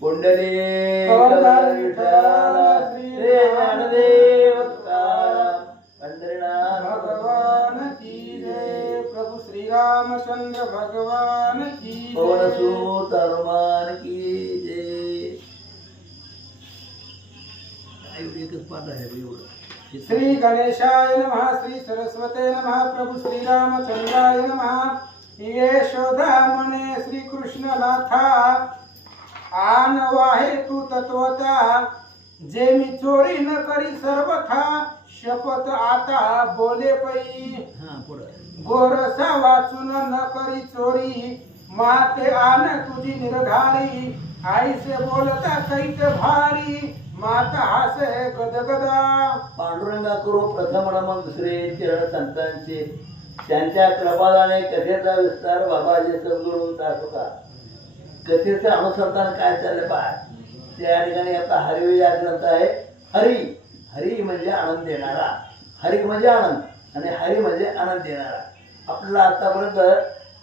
पुंडलिक श्री ज्ञानदेव तुकाराम पंढरीनाथ भगवान की जय। प्रभु श्री रामचंद्र भगवान की जय। पवनसूत हनुमान की जय। एकच पाठ आहे एवढं। श्री गणेशाय नमः, श्री सरस्वते नमः, प्रभु श्री रामचंद्राय नमः। यशोदा मने श्री कृष्ण नाथा, आन वाहे तू तत्वता, जे मी चोरी न करी सर्वथा, शपथ आता बोले पै। गोरसा वाचून न करी चोरी, माते आन तुझी निर्धारी, आईसे बोलता कैत भारी, माता हासे गदगदा। पांडुरंगा करू प्रथम नमन दुसरे चरण संतांचे, त्यांच्या कृपादाने कथेचा विस्तार बाबाजी समजून दाखवता। कथेचं अनुसंधान काय चाललं पहा, त्या ठिकाणी आपला हरिविजय हा ग्रंथ आहे। हरी हरी म्हणजे आनंद देणारा, हरी म्हणजे आनंद आणि हरी म्हणजे आनंद देणारा। आपल्याला आतापर्यंत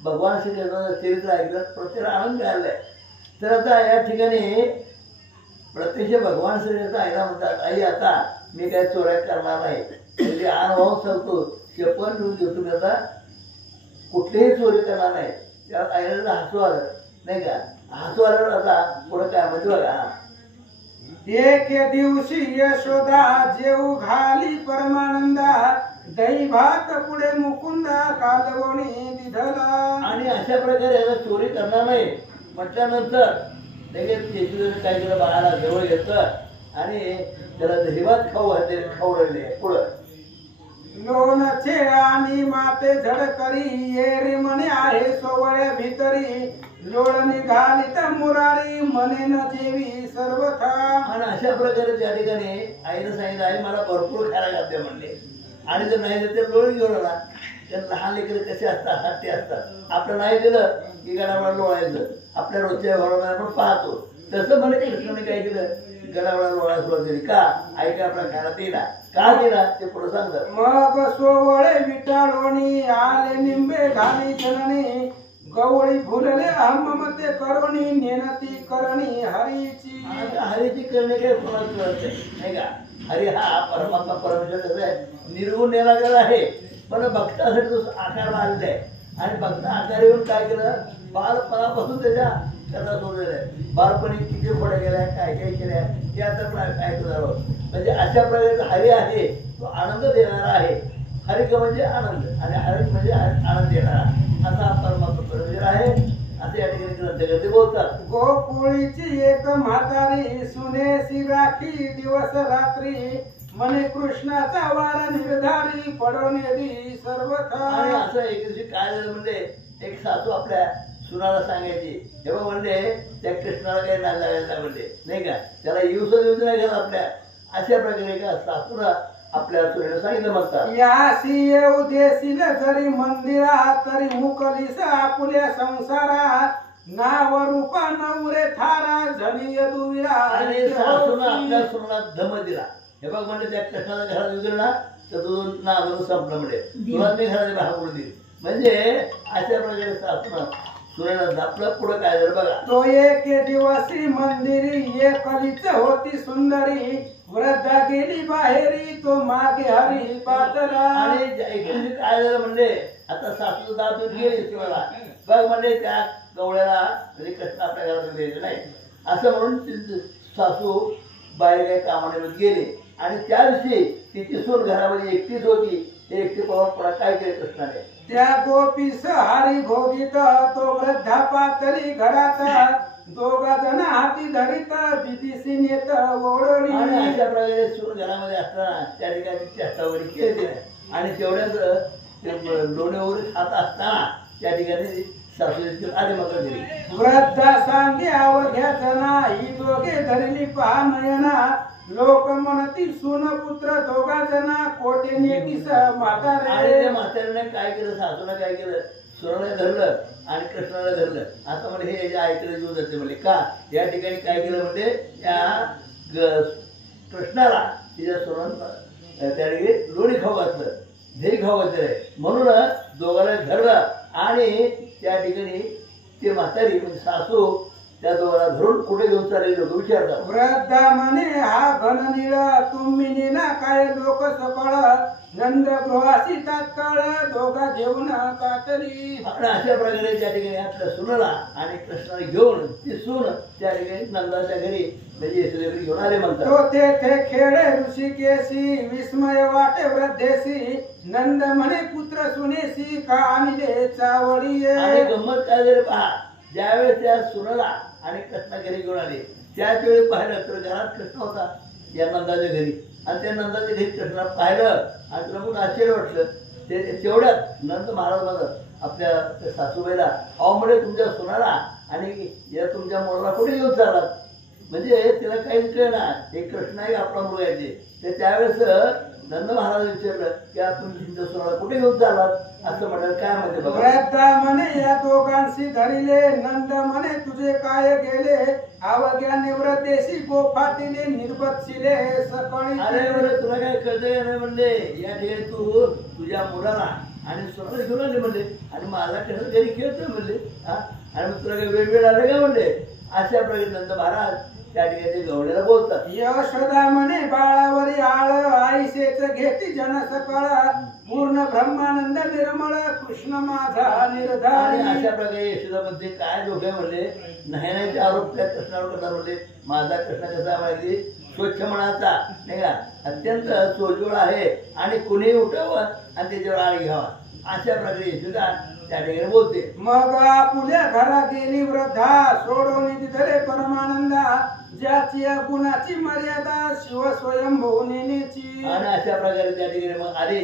भगवान श्रीकृष्णाचं चरित्र ऐकलं, प्रत्येक आनंद मिळाला आहे। तर आता या ठिकाणी प्रत्यक्ष भगवान श्रीकृष्ण आईला म्हणतात, आई आता मी काय चोऱ्या करणार नाही, म्हणजे अनुभव सांगतो, शपथ घेतो मी आता कुठलीही चोरी करणार नाही। त्यात आईला हसू आलं नाही का, हसू आल्यावर आता पुढे काय म्हणजे बघा। एक दिवशी यशोदा जेऊ घाली परमानंदा, दही भात पुढे मुकुंदा कालवणी दिधला। आणि अशा प्रकारे याला चोरी करणार नाही म्हटल्यानंतर लगेच येशूने काय केलं, बाळाला जवळ घेतलं आणि त्याला दहीभात खावडले पुढं। लोणचे आणि माते झडकरी, येरी म्हणे आहे सोवळ्या भितरी, लोळ निघाली तर मुरारी, म्हणे न जेवी सर्वथा। आणि अशा प्रकारे त्या ठिकाणी आईनं सांगितलं, आई मला भरपूर खायला घालते म्हणले, आणि जर नाही तर ते लोळ घेऊन आला। तर लहान लेकरं कसे असतात, हट्टी असतात, आपलं नाही दिलं की गडावळा लोळायचं। आपल्या रोजच्या व्यवहारामध्ये आपण पाहतो तसं म्हणे कृष्णाने काय केलं, गडावळा लोळायला सुरुवात केली। का आई काय आपला खायला दिला, का दिला ते पुढे सांगतात। मग सोवळे विटाळोणी, आले निंबे घाली जननी, गवळी फुलले अहममते करोणी, नेनती करणी हरीची। हरीची करणे काही कोणाला कळत नाही का। हरी हा परमात्मा परमेश्वर कसं आहे, निर्गुण निराकार आहे, पण भक्तासाठी तो आकार आलेला आहे। आणि भक्त आकार येऊन काय केलं, बालपणापासून त्याच्या कथा सोडलेलं आहे। बालपणी किती खोड्या गेल्या, काय काय केल्या ते आता पण ऐकत आहोत। म्हणजे अशा प्रकारे हरी आहे तो आनंद देणारा आहे। हरिक म्हणजे आनंद आणि हरिक म्हणजे आनंद देणारा, असा परमात्मा परमेश्वर आहे असं या ठिकाणी ग्रंथकर्ते बोलतात। गोकुळीची एक म्हातारी, सुनेसी राखी दिवस रात्री, मने कृष्णाचा वार निर्धारी, पडून येदी सर्वथा। आणि असं एक दिवशी काय झालं म्हणजे, एक सासू आपल्या सुनाला सांगायची, हे बघ म्हणले त्या कृष्णाला काही नाही लागायला म्हणले नाही का, त्याला येऊस नाही घाला आपल्या। अशा प्रकारे का सासूला आपल्या सुनेला सांगितलं म्हणतात, यासी येऊ देशील जरी मंदिरा, तरी मुकलीस आपुल्या संसारा, नाव रूपा नवरे थारा, झणी यदुवीरा। आणि सासूनं आपल्या सुनाला धम दिला, हे बघ म्हणजे त्या कृष्णाला घरात विजळला तर तुझं नाव संपलं म्हणजे तुला मी घरात बाहेर पडून देईल। म्हणजे अशा प्रकारे सासूनं सुनेला दापलं। पुढे काय झालं बघा, तो एक दिवसी मंदिरी, एकलीच होती सुंदरी, वृद्धा गेली बाहेरी, तो मागे हरी पातला। आणि एक दिवशी काय झालं म्हणजे, आता सासू दात गेली शिवाला बघ म्हणजे त्या गवळ्याला म्हणजे कृष्ण आपल्या घरात गेले नाही असं म्हणून सासू बाहेर काही कामाने गेले। आणि त्या दिवशी तिची सून घरामध्ये एकटीच होती, ते एकटी पाहून पुढे काय केले कृष्णाने, त्या गोपीस हरी भोगीत, तो वृद्धा पातळी घरात, दोघा जण हाती धरीत, भीतीशी नेत ओढणी। आणि अशा प्रकारे सून घरामध्ये असताना त्या ठिकाणी चेष्टा वगैरे केली नाही। आणि तेवढ्याच लोण्यावर खात असताना त्या ठिकाणी सासूची आली मग दिली। वृद्धा सांगे अवघ्याच नाही, दोघे धरली पहा नयना, लोक म्हणती सून पुत्र दोघा जना, कोटे नेतीस म्हातारे। आणि त्या म्हाताऱ्याने काय केलं, सासूने काय केलं, सुनाला धरलं आणि कृष्णाला धरलं। आता म्हणजे हे याच्या आईकडे जीव जाते म्हणजे का, या ठिकाणी काय केलं म्हणजे त्या कृष्णाला तिच्या सुनाला त्या ठिकाणी लोणी खाऊ घातलं, दही खाऊ घातलं, म्हणून दोघांना धरलं। आणि त्या ठिकाणी ते म्हातारी म्हणजे सासू त्या दोघांना धरून कुठे घेऊन चालले लोक विचारतात. वृद्धा म्हणे हा घननीळ तुम्ही नेना काय लोक सकळ नंद गृहासी तात्काळ दोघा घेऊन कातरी. आणि अशा प्रकारे त्या ठिकाणी आपल्या सुनेला आणि कृष्णाला घेऊन ती सून त्या ठिकाणी नंदाच्या घरी म्हणजे यशोदेच्या घरी घेऊन आले म्हणतात. तो तेथे खेळे ऋषिकेशी विस्मय वाटे वृद्धेसी नंद म्हणे पुत्र सुनेसी का आणले चावडी. आणि गंमत काय झाली पहा, ज्यावेळेस त्या सुनेला आणि कृष्णा घरी घेऊन आले त्याच वेळी पाहिलं तर घरात कृष्ण होता या नंदाच्या घरी. आणि त्या नंदाच्या घरी कृष्णाला पाहिलं आणि तुला मग आश्चर्य वाटलं. ते तेवढ्यात नंद महाराज म्हणतात आपल्या सासूबाईला, अहो म्हणे तुमच्या सुनाला आणि या तुमच्या मुलाला कुठे घेऊन चाललात. म्हणजे तिला काहीच कळणार हे कृष्ण आहे आपला मुलगा आहे ते. त्यावेळेस नंद महाराज विचारलं की तुम्ही तुमच्या सुनाला कुठे घेऊन चाललात असं म्हणाल काय म्हणते बघा. वृद्धा म्हणे या दोघांशी धरिले नंद म्हणे तुझे काय गेले अवघ्या निवृत्तेशी गोफाटीले निर्बतशिले सकळी. अरे बरं तुला काय कळतंय नाही म्हणले, या ठिकाणी तू तुझ्या मुलाला आणि स्वतःला घेऊन आले म्हणले आणि माझा कसं घरी खेळतोय म्हणले हा. आणि मग तुला काही वेळ आले का म्हणले. अशा प्रकारे नंद महाराज त्या ठिकाणी गवळ्याला बोलतात. यशोदा म्हणे बाळावरी आळ आईसेच घेती जन सकळ पूर्ण ब्रह्मानंद निर्मळ कृष्ण माझा निर्धार. आणि अशा प्रकारे यशोदामध्ये काय दोघे म्हणले नाही ते आरोप त्या कृष्णावर करतात म्हणले. माझा कृष्ण कसा माहिती स्वच्छ मनाचा नाही का, अत्यंत सोजवळ आहे आणि कुणीही उठावं आणि त्याच्यावर आळ घ्यावा अशा प्रकारे यशोदा त्या ठिकाणी बोलते. मग आपुल्या घरा गेली वृद्धा सोडून दिधले परमानंदा ज्याची गुणाची मर्यादा शिव स्वयंभू नेनेची. आणि अशा प्रकारे त्या ठिकाणी मग आले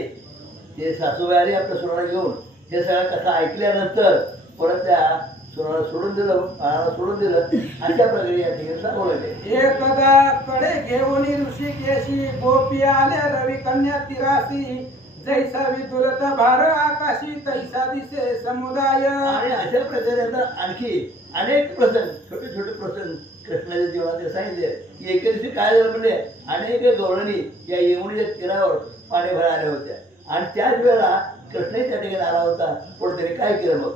ते सासूबाई आले आपल्या सोनाला घेऊन. हे सगळं कसं ऐकल्यानंतर परत त्या सोनाला सोडून दिलं, बाळाला सोडून दिलं. अशा प्रकारे या ठिकाणी सांगवले. एकदा कडे घेऊन ऋषिकेशी गोपी आल्या रवी कन्या तिरासी जैसा विदुरत भार आकाशी तैसा दिसे समुदाय. आणि अशा प्रकारे आता आणखी अनेक प्रसंग छोटे छोटे प्रसंग कृष्णाच्या जीवनात सांगितले की एके दिवशी काय झालं म्हणजे अनेक गवळणी या यमुनेच्या तीरावर पाणी भरायला आल्या होत्या आणि त्याच वेळेला कृष्णही त्या ठिकाणी आला होता. पण त्याने काय केलं मग,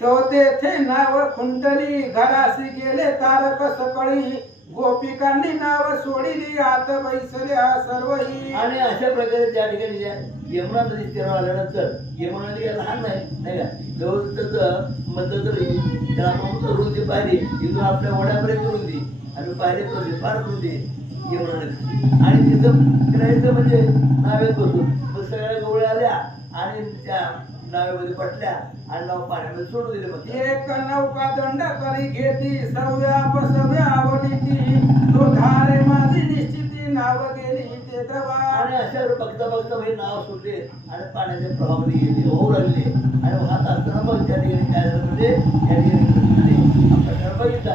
तो तेथे नाव खुंटली घराशी गेले तारक सकळी गोपिकांनी नाव सोडिली आत बैसल्या सर्वही. आणि अशा प्रकारे त्या ठिकाणी यमुना नदी तीरावर आल्यानंतर यमुना नदी लहान नाही का, जवळ मधलं तरी त्याला आपण रुंदी पाहिली इथून आपल्या वड्यापर्यंत रुंदी आणि पाहिले तर फार रुंदी यमुना नदी. आणि तिथं फिरायचं म्हणजे नावेत बसून मग सगळ्या गवळ्या आल्या आणि त्या नावेमध्ये पटल्या आणि नाव पाण्यामध्ये सोडून दिले. मग एक नौका दंड करी घेती सव्या बसव्या आवडीती तो धारे माझी निश्चिती नाव गेली ते दबा. आणि अशा बघता बघता म्हणजे नाव सुटले आणि पाण्याच्या प्रवाहामध्ये गेले होऊ लागले. आणि वाहत असताना मग त्या ठिकाणी काय झालं म्हणजे त्या ठिकाणी आपण बघितला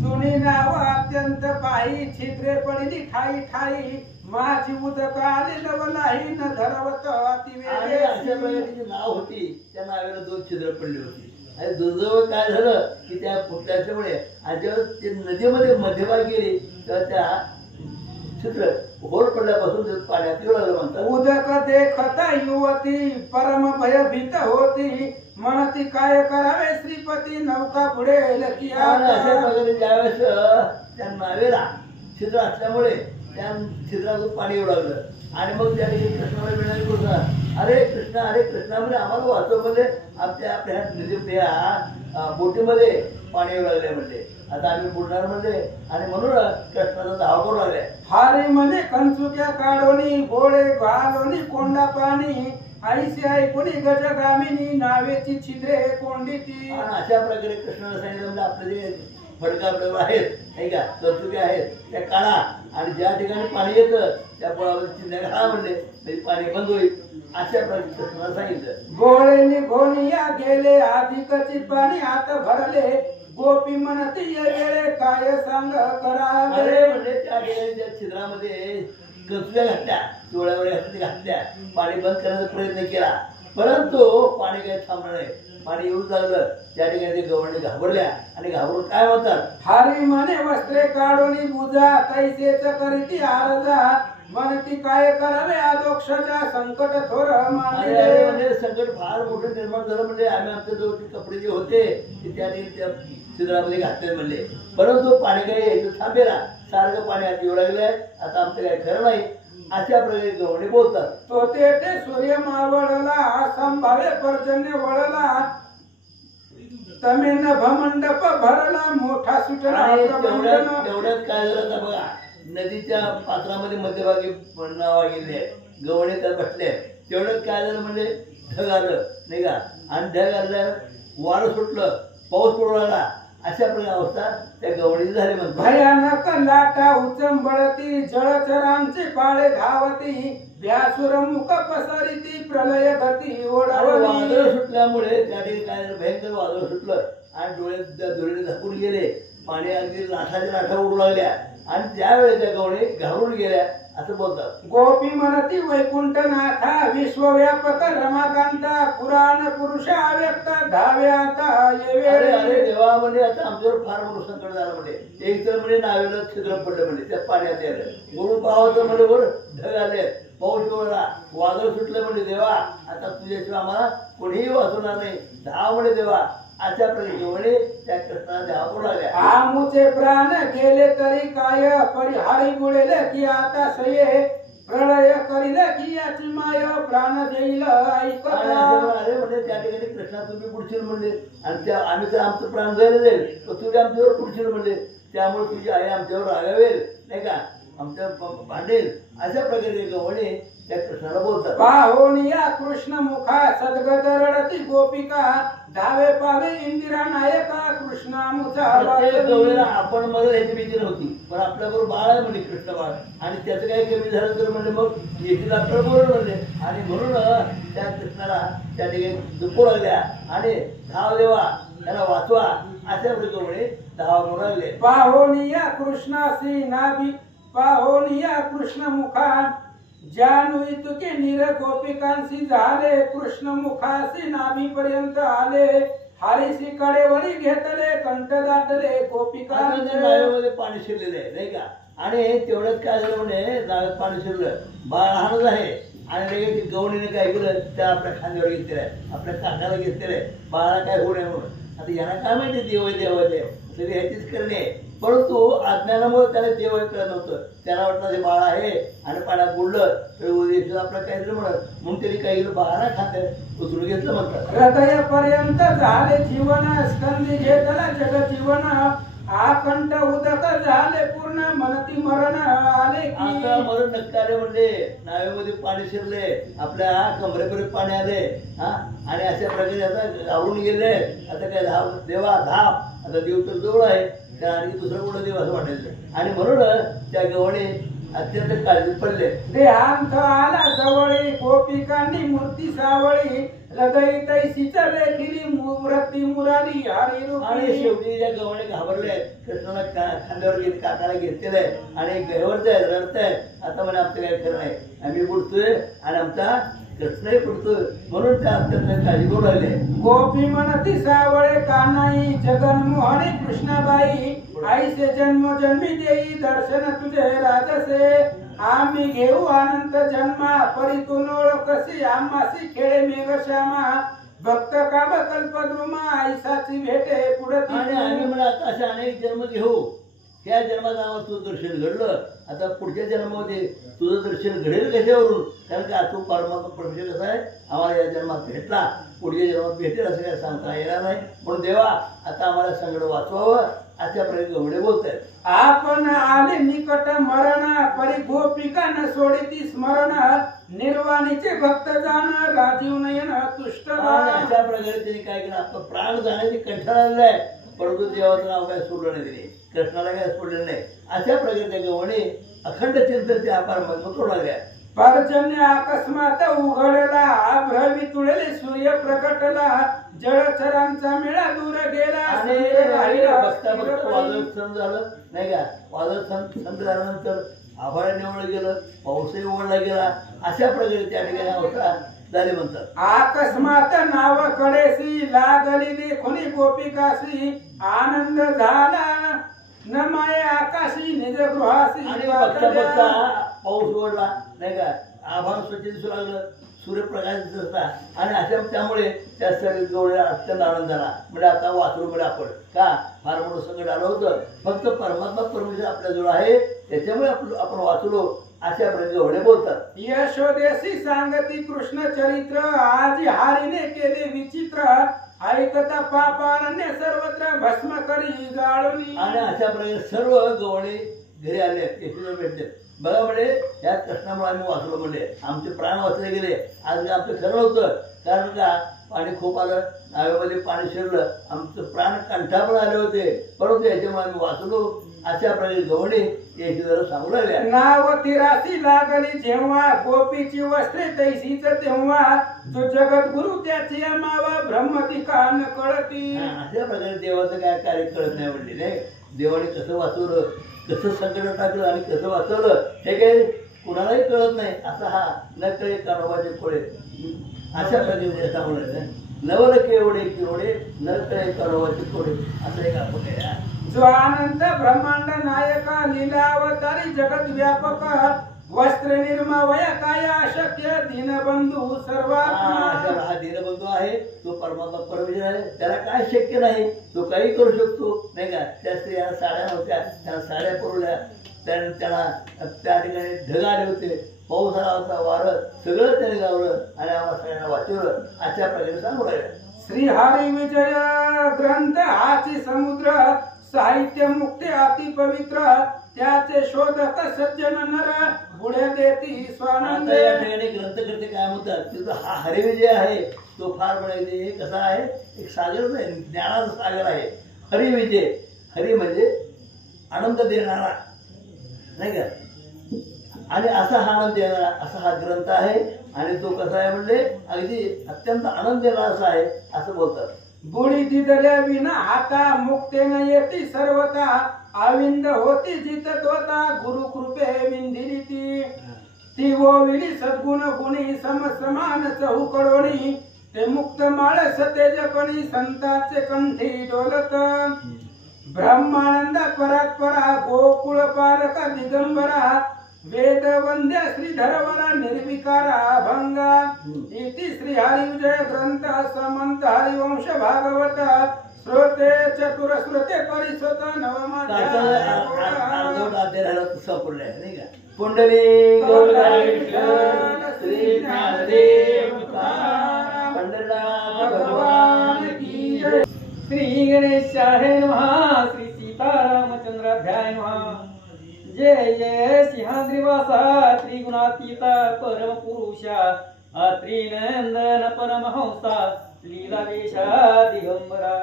जुनी नाव अत्यंत पायी छिद्रे पडली ठाई ठाई माझी उदक आले लवलाही न धरवत आणि अशा प्रकारची नाव होती त्या नावेला 2 छिद्र पडली होती. आणि दुर्दैव काय झालं की त्या फुटल्याच्यामुळे आणि जेव्हा ते नदीमध्ये मध्यभागी गेली तेव्हा त्या छिद्र होल पडल्यापासून पाण्यात येऊ लागलं म्हणतात. उदक देखता युवती परम भयभीत होती म्हणती काय करावे श्रीपती नौका पुढे लकिया. आणि अशा प्रकारे ज्यावेळेस त्या नावेला छिद्र असल्यामुळे त्या छिद्रातून पाणी येऊ लागलं आणि मग त्या ठिकाणी कृष्णाला मिळाली बोलता अरे कृष्णा म्हणजे आम्हाला वाचव म्हणजे आपल्या नदी बोटीमध्ये पाणी येऊ लागले म्हणजे आता आम्ही बुडणार म्हणजे आणि म्हणून कृष्णाचा धाव करू लागले. हारे म्हणे कंचुक्या काढोनी गोळे घालोनी कोंडा पाणी आईशी ऐकून गजगामिनी नावेची छिद्रे कोंडीती. आणि अशा प्रकारे कृष्णाला सांगितलं म्हणजे आपले जे फडका आपल्याला आहेत नाही का कंचुक्या आहेत त्या काढा आणि ज्या ठिकाणी पाणी येतं त्या पोळावर चिंध्या घाला म्हणले पाणी बंद होईल. अशा प्रकारे कृष्णाला सांगितलं. गोळे गोनिया गेले अधिकची पाणी आता भरले गोपी म्हणती वेळे काय सांग करा. अरे म्हणजे त्या ठिकाणी त्या छिद्रामध्ये कंचुक्या घातल्या डोळ्यावर घातल्या पाणी बंद करण्याचा प्रयत्न केला परंतु पाणी काही थांबलं नाही. पाणी येऊन लागलं त्या ठिकाणी ते गवळणी घाबरल्या आणि घाबरून काय म्हणतात हारी म्हणे वस्त्रे काढून बुजा तैसेच करीती आरजा म्हणती काय करावे आदोक्षाच्या संकट थोर म्हणजे संकट फार मोठं निर्माण झालं. म्हणजे आम्ही आमच्या जवळचे कपडे जे होते ते त्या छिद्रामध्ये घातले म्हणले, परंतु पाणी काही यायचं थांबेना, सारखं पाणी हात येऊ लागलंय, आता आमचं काही खरं नाही, अशा प्रकारे गवणे बोलतात. तो ते सूर्य मावळला, संभाव्य पर्जन्य वळला, तमे नभमंडप भरला, मोठा सुटला तेवढ्यात काय झालं आता बघा, नदीच्या पात्रामध्ये मध्यभागी नावा गेले, गवणे त्यात बसले, तेवढ्यात काय झालं म्हणजे ढग आलं नाही का, आणि ढग आलं, वारं सुटलं, पाऊस पडू लागला, अशा प्रकारे अवस्था त्या गवळीची झाली म्हणतात. भयानक लाटा उचंबळती, जळचरांची पाळे धावती, व्यासुर मुख पसरिती, प्रलय गती ओढावली. वादळ सुटल्यामुळे त्या ठिकाणी काय झालं, भयंकर वादळ सुटलं आणि डोळे झाकून गेले, पाणी अगदी लाटाच्या लाटा उडू लागल्या, आणि त्यावेळेस त्या गवळे घाबरून गेल्या असं बोलतात. गोपी म्हणती वैकुंठनाथा, विश्वव्यापक रमाकांता, पुराण पुरुष व्यक्त धावे आता अरे देवा म्हणजे आता आमच्यावर फार मोठं संकट झालं म्हणजे, एक तर म्हणजे नावेला छिद्र पडलं म्हणजे त्या पाण्यात यायला, म्हणून पाहावं म्हणजे वर ढग आले, पाऊस पडला, वादळ सुटलं म्हणजे देवा आता तुझ्याशिवाय आम्हाला कोणीही वाचवणार नाही, धाव म्हणजे देवा, अशा प्रकारे त्या कृष्णाला धाव लागल्या. आमुचे प्राण गेले तरी काय, परिहारी बुडेले की आता सये, प्रलय करील की याची माय, प्राण देईल ऐकता. अरे म्हणजे त्या ठिकाणी कृष्णा तुम्ही पुढशील म्हणले, आणि त्या आम्ही तर आमचं प्राण जायला जाईल, तर तुम्ही आमच्यावर पुढशील म्हणले, त्यामुळे तुझी आई आमच्यावर रागावेल नाही का, आमच्या भांडेल, अशा प्रकारे गवणे त्या कृष्णाला बोलतात. पाहोनिया कृष्ण मुखा, सद्गत रडती गोपिका, धावे पावे इंदिरा नायका, कृष्णामुचा गवळीला आपण मदत याची भीती नव्हती, पण आपल्याबरोबर बाळ आहे म्हणजे कृष्ण बाळ, आणि त्याचं काही कमी झालं तर म्हणजे मग येथील आपल्याला बरोबर म्हणले, आणि म्हणून त्या कृष्णाला त्या ठिकाणी दुखू लागल्या, आणि धाव देवा त्याला वाचवा, अशा प्रकारे धावा म्हणू लागले. पाहोनिया कृष्णासी नाभी, पाहोनिया कृष्ण मुखा, जानवी तुके निर गोपिकांशी झाले, कृष्ण मुखासी नाभी पर्यंत आले, हरीशी कडेवरी घेतले, कंठ दाटले गोपिकांचे. नावेमध्ये पाणी शिरलेलं आहे नाही का, आणि तेवढ्यात काय झालं म्हणजे नावेत पाणी शिरलं, बाळ लहानच आहे, आणि लगेच गवणीने काय केलं, त्या आपल्या खांद्यावर घेतलेलं आहे, आपल्या काकाला घेतलेलं आहे, बाळाला काय होऊ नये म्हणून. आता यांना काय माहिती देव देवाचे सगळी ह्याचीच करणे, परंतु अज्ञानामुळे त्याला देव कळत नव्हतं, त्याला वाटलं ते बाळ आहे आणि पाण्यात बुडलं तर उद्या आपल्याला काहीतरी म्हणत, म्हणून त्यांनी काही बाळाला खाते उचलून घेतलं म्हणतात. हृदय पर्यंत झाले जीवन, स्कंदी घेतला जग जीवन, आकंठ उदक झाले पूर्ण, मनती मरण आले की. आता मरण नक्काले म्हणजे नावेमध्ये पाणी शिरले, आपल्या कमरेपर्यंत पाणी आले, आणि अशा प्रकारे आता आवरून गेले, आता काय धाव देवा धाव, आता देव तर जवळ आहे, त्या आणि दुसरं कुठं देव असं वाटायचं, आणि म्हणून त्या गवणे अत्यंत काळजीत पडले. देहांत आला जवळी, गोपिकांनी मूर्ती सावळी, हृदय तैसीच लेखिली, मूर्ती मुरारी हरी रूपी. आणि शेवटी त्या गवणे घाबरले, कृष्णाला खांद्यावर घेत काकाला घेतलेलं आहे, आणि गैवरच आहे, रडताय, आता म्हणे आमचं काय खरं नाही, आम्ही बुडतोय आणि आमचा कृष्णही बुडतोय, म्हणून त्या अत्यंत काळजी करू लागले. गोपी म्हणती सावळे कानाई, जगन्मोहनी कृष्णाबाई, आईसे जन्म जन्मी देई, दर्शन तुझे राजसे, आम्ही घेऊ अनंत जन्मा, परितून ओळखसी आम्हासी खेळे मेघश्यामा, भक्त काब कल्पद्रुमा, आईसाची भेटे पुढती. आणि आम्ही म्हणा आता असे अनेक जन्म घेऊ, त्या जन्मात आम्हाला तुझं दर्शन घडलं, आता पुढच्या जन्मामध्ये तुझं दर्शन घडेल कशावरून, कारण का तू परमात्मा परमेश्वर कसा आहे, आम्हाला या जन्मात भेटला, पुढच्या जन्मात भेटेल असं काय सांगता येणार नाही, म्हणून देवा आता आम्हाला संकट वाचवावं, अशा प्रकारे गवळे बोलत आहेत. आपण आले निकट मरण, परी गोपिका न सोडिती स्मरण, निर्वाणीचे भक्त जाण, राजीव नयन तुष्ट. अशा प्रकारे त्यांनी काय केलं, आपलं प्राण जाण्याची कंठाळलेलं आहे, परंतु देवाचं नाव काय सोडलं नाही त्यांनी, कृष्णाला काय सोडलेलं नाही, अशा प्रकारे त्या गवणे अखंड चिंतन त्या अपार मजबूत लागल्या. पर्जन्य अकस्मात उघडला, आभ्रवी तुळले सूर्य प्रकटला, जळचरांचा मेळा दूर गेला, आणि बघता बघता वादळ थंड झालं नाही का, वादळ थंड झाल्यानंतर आभाळ निवडलं गेलं, पाऊसही उघडला गेला, अशा प्रकारे त्या ठिकाणी अवस्था झाली म्हणतात. अकस्मात नाव कडेसी, लागली देखुनी गोपिकासी, आनंद झाला नमाये आकाशी निज गृहासी. आणि बघता बघता पाऊस उघडला नाही का, आभाळ स्वच्छ दिसू लागलं, सूर्यप्रकाश दिसत होता आणि अशा त्यामुळे त्या सगळ्या गवळीला अत्यंत आनंद झाला. म्हणजे आता वाचलो म्हणजे आपण का फार मोठं संकट आलं होतं, फक्त परमात्मा परमेश्वर आपल्याजवळ आहे त्याच्यामुळे आपण वाचलो अशा प्रकारे गवळे बोलतात. यशोदेसी सांगती कृष्ण चरित्र आज हारीने केले विचित्र ऐकता पापारण्य सर्वत्र भस्म करी जाळूनी. आणि अशा प्रकारे सर्व गवळे घरी आले यशोदा भेटले. बघा म्हणजे या कृष्णामुळे आम्ही वाचलो म्हणजे आमचे प्राण वाचले गेले. आज आमचं खरं होतं कारण का पाणी खूप आलं नाव्यामध्ये पाणी शिरलं आमचं प्राण कंठापण आले होते परंतु याच्यामुळे आम्ही वाचलो. अशा प्रकारे गवणे यशोदाला सांगू लागल्या. नाव तिरासी लागली जेव्हा गोपीची वस्त्रे तैसीच तेव्हा जो जगत गुरु त्याची मावा ब्रह्मतिका न कळती. अशा प्रकारे देवाचं काय कार्य कळत नाही म्हणले नाही. देवाने कसं वाचवलं कसं संकट टाकलं आणि कसं वाचवलं हे काही कुणालाही कळत नाही. असा हा न कळे कानोबाचे खोडे अशा प्रकारे सांगू नवल केवढे किवडे न कळे कानोबाचे खोडे असं एक आपण जो अनंत ब्रह्मांड नायका लीलावतारी जगत व्यापक वस्त्र निर्मवय काय अशक्य दीनबंधू सर्वात्मा. हा दीनबंधू आहे तो परमात्मा परमेश्वर आहे त्याला काय शक्य नाही तो काही करू शकतो नाही का. त्या स्त्रिया साड्या नव्हत्या त्यांना साड्या पुरवल्या त्यांना त्या ठिकाणी ढग आले होते पाऊस आला होता वारं सगळं त्याने लावलं आणि आम्हाला सगळ्यांना वाचवलं. अशा प्रकारे सांगू राहिलं. श्री हरी विजय ग्रंथ हाची समुद्र साहित्य मुक्ती अति पवित्र त्याचे शोधक सज्जन नर पुढे देती स्वानंद. या ठिकाणी ग्रंथकर्ते काय म्हणतात तिथं हा हरिविजय आहे तो फार म्हणायचे कसा आहे एक सागरच आहे ज्ञानाचा सागर आहे. हरिविजय हरी म्हणजे आनंद देणारा नाही का आणि असा हा आनंद देणारा असा हा ग्रंथ आहे आणि तो कसा आहे म्हणजे अगदी अत्यंत आनंद देणारा असा आहे असं बोलतात. बुडी दिदल्या विना हाता मुक्तेन येती सर्वता अविंद होती जित होता गुरु कृपे विंदिली ती ओविली सद्गुण गुणी समान चहूकडोणी ते मुक्त माळ सतेजपणी संतांचे कंठी डोलत. ब्रह्मानंद परात्परा गोकुळ पालका दिगंबरा वेद वंद्य श्रीधरवरा निर्विकारा भंगा. इति श्री हरिविजय ग्रंथ समंत हरिवंश भागवत श्रोते चतुर श्रोते परिसत नवमाध्याय. नाही का पुंडली श्री ज्ञानदेव पंढरनाथ भगवान की जय. श्री गणेशाय नमः. श्री सीतारामचंद्राभ्याय नमः. जय जय सिंहाद्रिवासा त्रिगुणातीता परम पुरुषा त्रिनंदन परमहंसा लीलावेशा दिगंबरा.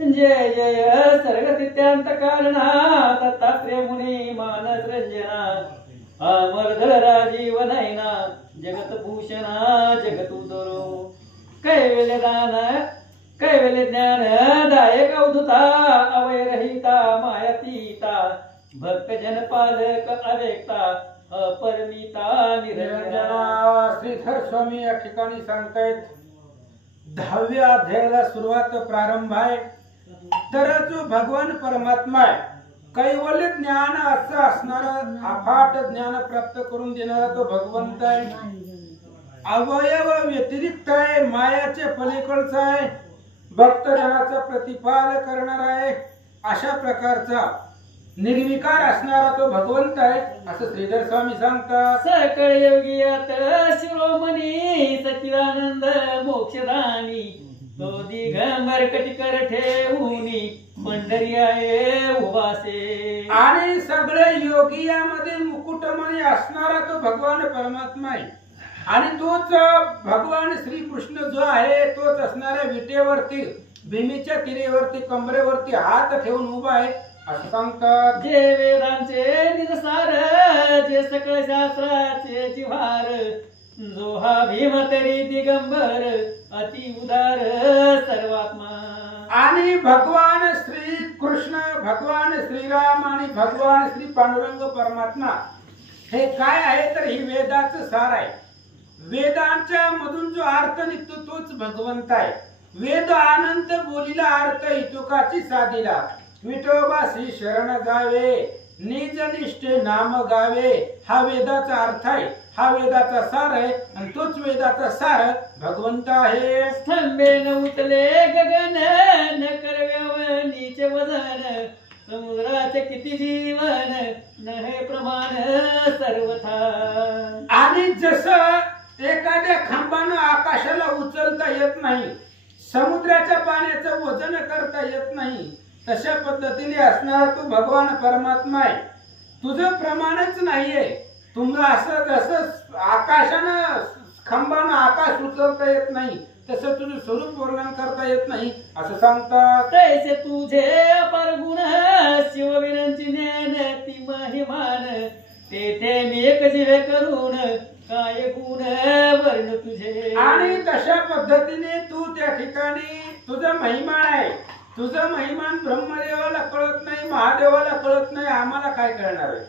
जय जय सर्गस्थित्यांत कारणा दत्तात्रेय मुनी मानस रंजना अमरधर राजीव नयना जगतभूषणा जगतुदरो. कैवल्य दान कैवल्य ज्ञान दायक अवधूता अवयरहिता मायातीता भक्तजन पालक अवेक्ता अपरमिता निरंजना. श्रीधर स्वामी या ठिकाणी सांगतायत 10व्या अध्यायाला सुरुवात प्रारंभ आहे. तर जो भगवान परमात्मा आहे कैवल्य ज्ञान असं असणारा अफाट ज्ञान प्राप्त करून देणारा तो भगवंत आहे. अवयव व्यतिरिक्त आहे मायाचे पलीकडचा आहे भक्तजनाचा प्रतिपाल करणारा आहे अशा प्रकारचा निर्विकार असणारा तो भगवंत आहे असं श्रीधर स्वामी सांगतात. सकळ योगियात शिरोमणी सच्चिदानंद मोक्षदानी तो दिगंबर कटिकर ठेवूनी पंढरी आहे उभासे. आणि सगळे योगी यामध्ये मुकुटमणी असणारा तो भगवान परमात्मा आहे आणि तोच भगवान श्रीकृष्ण जो आहे तोच असणाऱ्या विटेवरती भीमीच्या तिरेवरती कमरेवरती हात ठेवून उभा आहे असं सांगतात. जे वेदांचे निरसार जे सकळ शास्त्राचे जिव्हार जो हा भीम तरी दिगंबर अति उदार सर्वात्मा. आणि भगवान श्री कृष्ण भगवान श्रीराम आणि भगवान श्री पांडुरंग परमात्मा हे काय आहे तर ही वेदाचं सार आहे. वेदांच्या मधून जो अर्थ निघतो तोच भगवंत आहे. वेद अनंत बोलीला अर्थ हितुकाची साधीला विठोबासी शरण जावे, निज निष्ठे नाम गावे. हा वेदाचा अर्थ आहे, हा वेदाचा सार आहे आणि तोच वेदाचा सार भगवंत आहे. स्तंभे न उतले गगन, न करव्याव नीचे वजन. समुद्राचे किती जीवन, न हे प्रमाण सर्वथा. आणि जसं एखाद्या खांबानं आकाशाला उचलता येत नाही, समुद्राच्या पाण्याचं वजन करता येत नाही, तशा पद्धतीने असणारा तू भगवान परमात्मा आहे. तुझं प्रमाणच नाहीये. तुम्हाला असं जसं आकाशानं खांबानं आकाश उचलता येत नाही, तसं तुझं स्वरूप वर्णन करता येत नाही असं सांगतात. तैसे तुझे अपार गुण, शिववीरांची ज्ञानती महिमान. तेथे मी एक जीवे करून, काय गुण वर्ण तुझे. आणि तशा पद्धतीने तू त्या ठिकाणी तुझं महिमान आहे. तुझं महिमान ब्रह्मदेवाला कळत नाही, महादेवाला कळत नाही, आम्हाला काय कळणार आहे.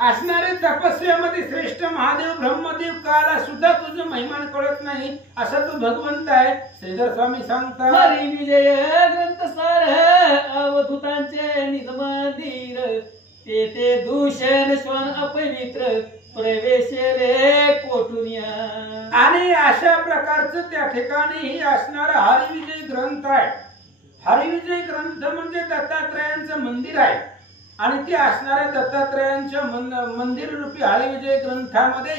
असणारे तपस्यामध्ये श्रेष्ठ महादेव ब्रह्मदेव काला सुद्धा तुझं महिमान कळत नाही, असा तू भगवंत आहे. श्रीधर स्वामी सांगतात. हरी विजय ग्रंथ सार, अवधूतांचे निज मंदिर. तेथे दूषण श्वान अपवित्र, प्रवेश रे कोठुनिया. आणि अशा प्रकारचं त्या ठिकाणी ही असणारा हरिविजय ग्रंथ आहे. हरिविजय ग्रंथ म्हणजे दत्तात्रयांचं मंदिर आहे. आणि ते असणाऱ्या दत्तात्रयांच्या मंदिर रूपी हरिविजय ग्रंथामध्ये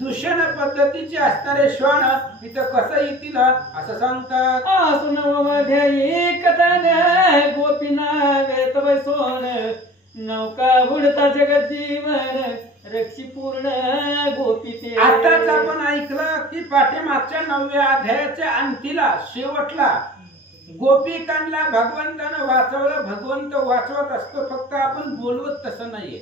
दूषण पद्धतीचे असणारे श्वान इथं कसं येतील असं सांगतात. आसुनवमध्ये कथन, गोपीना वेत बैसोन. नौका उडता जगत जीवन, रक्षी पूर्ण गोपी. आताच आपण ऐकलं की पाठीमागच्या 9व्या अध्यायाच्या अंतीला शेवटला गोपिकांना भगवंतानं वाचवलं. भगवंत वाचवत असतो, फक्त आपण बोलवत तसं नाहीये.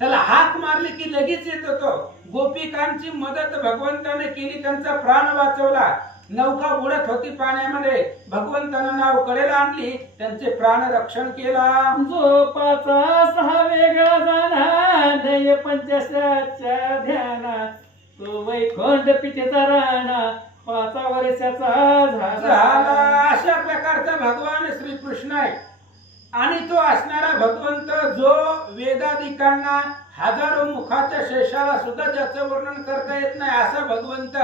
त्याला हाक मारली की लगेच येत होतो. गोपिकांची मदत भगवंताने केली, त्यांचा प्राण वाचवला. नौका बुडत होती पाण्यामध्ये, भगवंतानं नाव कडेला आणली, त्यांचे प्राण रक्षण केला. जो 5-6 वेगळा जाणा, नय पंचाशाच्या ध्याना. तो वैकुंठ पिठेचा राणा, 5 वर्षाचा झाला. अशा प्रकारचा भगवान श्रीकृष्ण आहे. आणि तो असणारा भगवंत जो वेदाधिकांना हजारो मुखाच्या शेषाला सुद्धा ज्याचं वर्णन करता येत नाही असा भगवंत.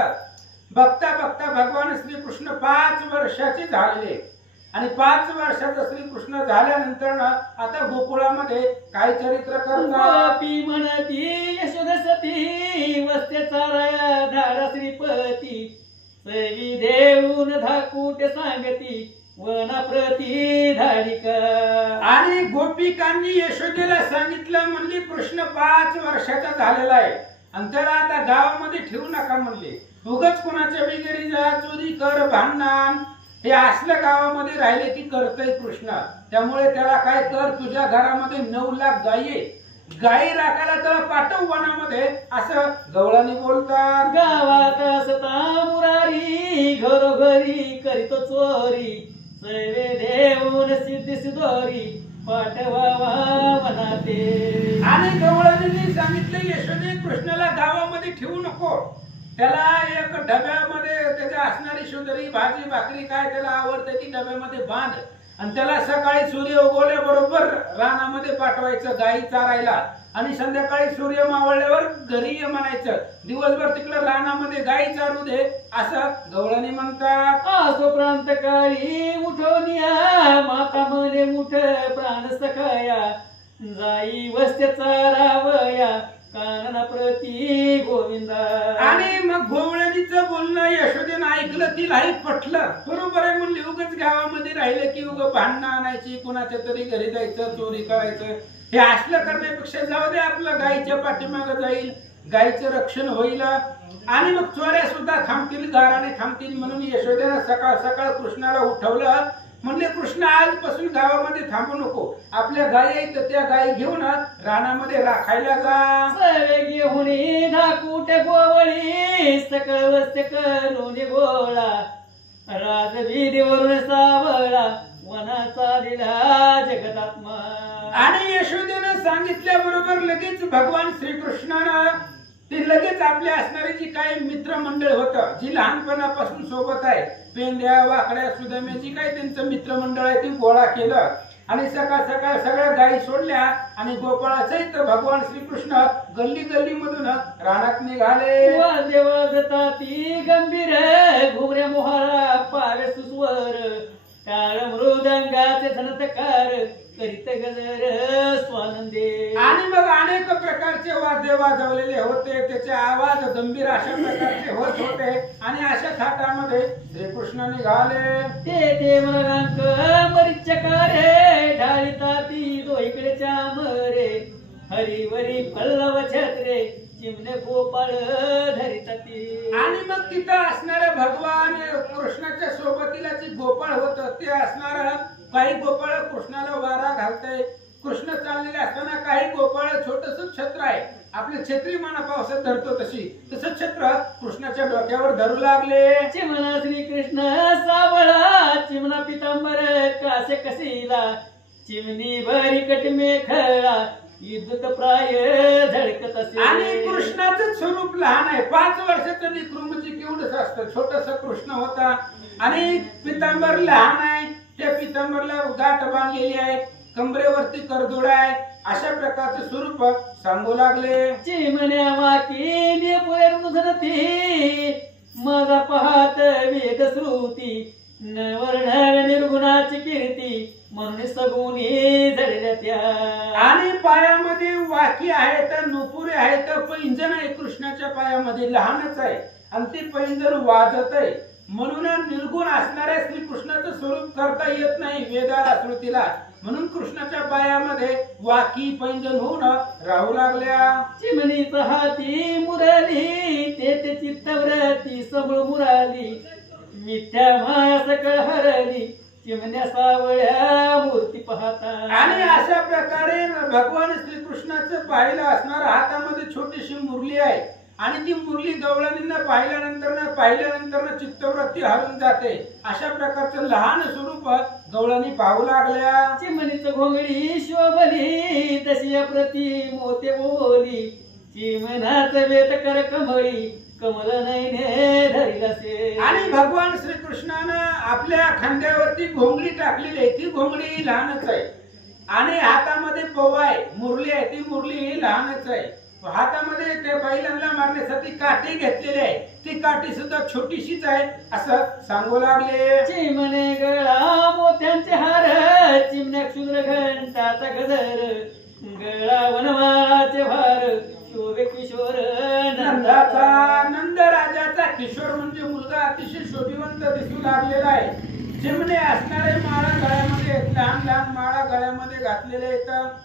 बघता बघता भगवान श्रीकृष्ण 5 वर्षाचे झालेले. आणि 5 वर्षाचा श्रीकृष्ण झाल्यानंतर आता गोकुळामध्ये काय चरित्र करतात. गोपी म्हणती यशोदसती, वस्ते चारा धारा श्रीपती. सैवी देऊन धाकूट सांगती, वना प्रती धाडिका. आणि गोपिकांनी यशोदेला सांगितलं, म्हणली कृष्ण 5 वर्षाचा झालेला आहे आणि त्याला आता गावामध्ये ठेवू नका म्हणले. उगाच कुणाच्या बिगेरी जा, चोरी कर, भांडण हे असल्या गावामध्ये राहिले की करतय कृष्ण. त्यामुळे त्याला काय कर, तुझ्या घरामध्ये 9 लाख गायी राखायला त्याला पाठव वनामध्ये, असं गवळाने बोलतात. गावात असता मुरारी, घरोघरी करीतो चोरी. सैवे देऊन सिद्धी सिद्धोरी, पाठवावा वनाते. आणि गवळाने सांगितलं, यशोदे कृष्णाला गावामध्ये ठेवू नको. त्याला एक डब्यामध्ये त्याच्या असणारी शुद्री भाजी भाकरी काय त्याला आवडते ती डब्यामध्ये बांध आणि त्याला सकाळी सूर्य उगवल्याबरोबर रानामध्ये पाठवायचं गायी चारायला. आणि संध्याकाळी सूर्य मावळल्यावर घरी ये म्हणायचं. दिवसभर तिकडे रानामध्ये गायी चारू दे असं गवळणी म्हणतात. आसो प्रांत काळी उठवनिया, माता मने मुठ प्राण सखाया. जाई वस्ते चारावया, कानना प्रती गोविंदा. आणि मग गोवळणीचं बोलणं यशोदेनं ऐकलं, तिलाही पटलं. बरोबर आहे म्हणली. उगाच गावामध्ये राहिलं की उगा भांडणं आणायची, कुणाच्या तरी घरी जायचं, चोरी करायचं, हे असलं करण्यापेक्षा जाऊ दे, आपलं गायीच्या पाठीमागं जाईल, गायीचं रक्षण होईल. आणि मग चोऱ्या सुद्धा थांबतील, गाराने थांबतील. म्हणून यशोदेनं सकाळ सकाळ कृष्णाला उठवलं. म्हणले कृष्ण आजपासून गावामध्ये थांबू नको, आपल्या गायी आहेत त्या गायी घेऊन रानामध्ये राखायला जा. सवे घेऊन धाकूट गोवळी, सकळ वस्ते करून गोळा. राजवीधीवरून सावळा, वनाचा दिला जगदात्मा. आणि यशोदेनं सांगितल्याबरोबर लगेच भगवान श्रीकृष्णानं ते लगेच आपल्या असणारी जी काही मित्रमंडळ होतं, जी लहानपणापासून सोबत आहे, पेंड्या वाकड्या सुदाम्याची काही त्यांचं मित्रमंडळ आहे, ते गोळा केलं. आणि सकाळ सकाळ सगळ्या गायी सोडल्या आणि गोपाळासहित भगवान श्रीकृष्ण गल्ली गल्ली मधून रानात निघाले. वाजले वाजता ती गंभीर घुमऱ्या मोहारा पावे सुस्वर टाळ मृदंगाचे झनतकार करीत गजर स्वानंदे. आणि मग अनेक प्रकारचे वाद्य वाजवलेले होते, त्याचे आवाज गंभीर अशा प्रकारचे होत होते. आणि अशा थाटामध्ये श्रीकृष्ण निघाले. ते मृगांक मरीचकारे ढाळीता ती दोहीकडे चामरे हरिवरी पल्लव छत्रे चिमणे गोपाळ धरिता ती. आणि मग तिथं असणाऱ्या भगवान कृष्णाच्या सोबतीला जी गोपाळ होत ते असणार काही गोपाळ कृष्णाला वारा घालतय. कृष्ण चाललेले असताना काही गोपाळ छोटस छत्र आहे, आपले छत्री म्हणा पावसात धरतो तसं छत्र कृष्णाच्या डोक्यावर धरू लागले. चिमणा श्रीकृष्ण सावळा चिमणा पितांबर कासे कसीला चिमणी भरी कटमे खळा युद्ध प्राय झळकत असे. आणि कृष्णाचं स्वरूप लहान आहे, 5 वर्षाचं लेकरू म्हणजे केवढंच असतं, छोटस कृष्ण होता. आणि पितांबर लहान आहे, त्या पितांबरला गाठ बांधलेली आहे, कमरेवरती करदोड आहे, अशा प्रकारचं स्वरूप सांगू लागले. चिमण्या वाकी पुरती माझा पाहत वेद श्रुती नवर्ण निर्गुणाची कीर्ती म्हणून सगुनी झडल्या त्या. आणि पायामध्ये वाकी आहेत, नुपुरे आहेत, पैंजण आहे कृष्णाच्या पायामध्ये, लहानच आहे आणि ते पैंजण वाजत आहे. म्हणून निर्गुण असणाऱ्या श्रीकृष्णाचं स्वरूप करता येत नाही वेदाला श्रुतीला, म्हणून कृष्णाच्या पायामध्ये वाकी पैंजण होऊन राहू लागल्या. चिमणीच हाती मुरली ते चित्तव्रती सबळ मुराली मिथ्या माया सकळ हरली चिमण्या सावळ्या मूर्ती पाहता. आणि अशा प्रकारे भगवान श्रीकृष्णाचं पाहिलं असणार हातामध्ये छोटीशी मुरली आहे आणि ती मुरली गवळणींना पाहिल्यानंतर चित्तवृत्ती हरून जाते. अशा प्रकारचं लहान स्वरूप गवळणी पाहू लागल्या. चिमणीच घोंगडी शोभली तशी प्रती मोते बोली चिमणाच वेत कर कमळी कमल नैने धरिलासे. आणि भगवान श्रीकृष्णानं आपल्या खांद्यावरती घोंगडी टाकलेली आहे, ती घोंगडी लहानच आहे. आणि हातामध्ये पवा आहे, मुरली आहे, ती मुरली लहानच आहे. हातामध्ये त्या बैलांना मारण्यासाठी काठी घेतलेली आहे, ती काठी सुद्धा छोटीशीच आहे असं सांगू लागले. चिमणे गळा मोत्यांचे हार चिमण्या क्षुद्र घंटाचा गजर गळा वनमाळाचे भार शोभे किशोर नंदाचा. नंद राजाचा किशोर म्हणजे मुलगा अतिशय शोभिवंत दिसू लागलेला आहे. चिमणे असणारे माळा गळ्यामध्ये, लहान लहान माळा गळ्यामध्ये घातलेले आहेत.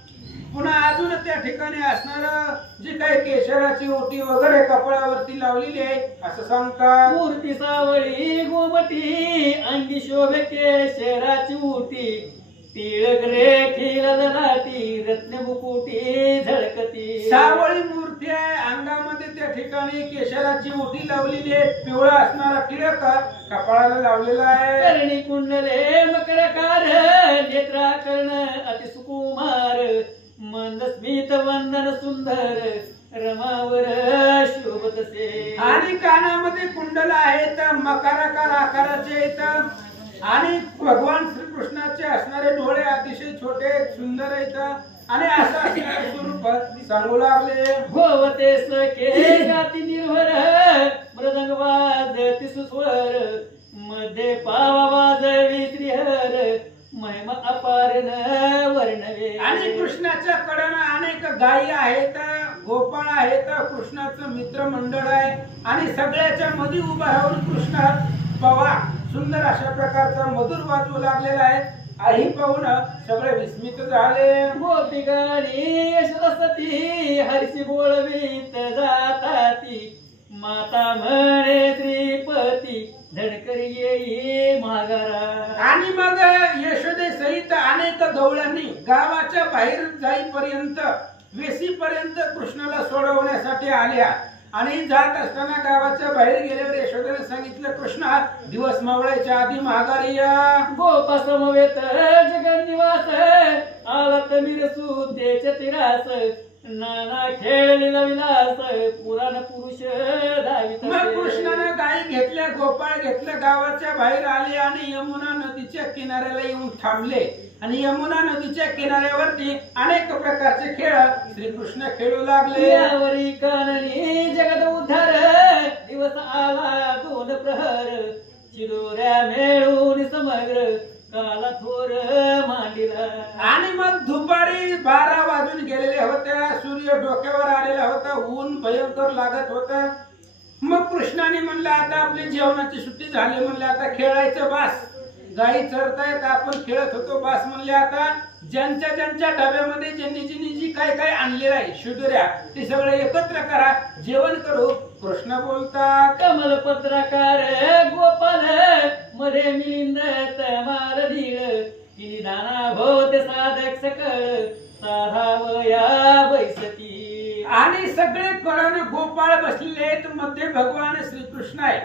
पुन्हा अजून त्या ठिकाणी असणार जी काही केशराची ओटी वगैरे कपाळावरती लावलेली आहे असं सांगतात. मूर्ती सावळी गोमटी अंगी शोभे केशराची ओटी टिळक रेखी ललाटी रत्न मुकुटी झळकती. सावळी मूर्ती आहे, अंगामध्ये त्या ठिकाणी केशराची ओटी लावलेली आहे, पिवळा असणारा टिळक कपाळाला लावलेला आहे. करणी कुंडले मकरकार नेत्रा कर्ण अति सुकुमार मंद स्मित वंदन सुंदर रमावर शोभतसे. आणि कानामध्ये कुंडल आहेत, मकराकार आकाराचे आहेत. आणि भगवान श्रीकृष्णाचे असणारे डोळे अतिशय छोटे सुंदर आहेत. आणि असं असणारे स्वरूप सांगू लागले. भोवते सखे जाती निर्भर मृदंग वाजती सुस्वर मध्ये पावा वाजवी श्रीहर महिमा अपार न वर्णवे. आणि कृष्णाच्या कडेनं अनेक गायी आहेत, गोपाळ आहेत, कृष्णाचं मित्र मंडळ आहे. आणि सगळ्याच्या मध्ये उभा राहून कृष्ण पवा सुंदर अशा प्रकारचा मधुर वाजवू लागलेला आहे. आई पाहून सगळे विस्मित झाले. गोपी गाणी यशस्वती हरसी बोलवीत जाताती माता म्हणे श्रीपती झडकर येई माघारा. आणि मग यशोदे सहित अनेक गवळणी गावाच्या बाहेर जाईपर्यंत वेसीपर्यंत कृष्णाला सोडवण्यासाठी आल्या. आणि जात असताना गावाच्या बाहेर गेल्यावर यशोदेने सांगितलं, कृष्णा दिवस मावळायच्या आधी माघारी या. गोपा समवेत जगन्निवास आला तमिरसू त्याच्या तिरास नाना खेळलेला विलास पुराण पुरुष धावित मग कृष्णानं गायी घेतल्या, गोपाळ घेतलं, गावाच्या बाहेर आले आणि यमुना नदीच्या किनाऱ्याला येऊन थांबले. आणि यमुना नदीच्या किनाऱ्यावरती अनेक प्रकारचे खेळ श्रीकृष्ण खेळू लागले. यावरी काननी जगत उद्धार दिवस आला 2 प्रहर चिरोऱ्या मेळून समग्र काला थोर मांडिला. आणि मग दुपारी 12 वाजून गेलेल्या होत्या. सूर्य डोक्यावर आलेला होता. ऊन भयंकर लागत होता. मग कृष्णाने म्हणलं आता आपली जेवणाची सुट्टी झाली. म्हणले आता खेळायचं बास. गाई चरतायत, आपण खेळत होतो बास. म्हणले आता ज्यांच्या ज्यांच्या डब्यामध्ये ज्यांनी जी काय काय आणलेलं आहे शिदुऱ्या ते सगळे एकत्र करा, जेवण करू. कृष्ण बोलतात कमल पत्रकार गोपाल मध्ये मिलिंद तमाल ढीळ किनी दाना भोत साधक सकळ साधावया बैसती. आणि सगळे कळण गोपाळ बसलेले आहेत. मध्ये भगवान श्रीकृष्ण आहे.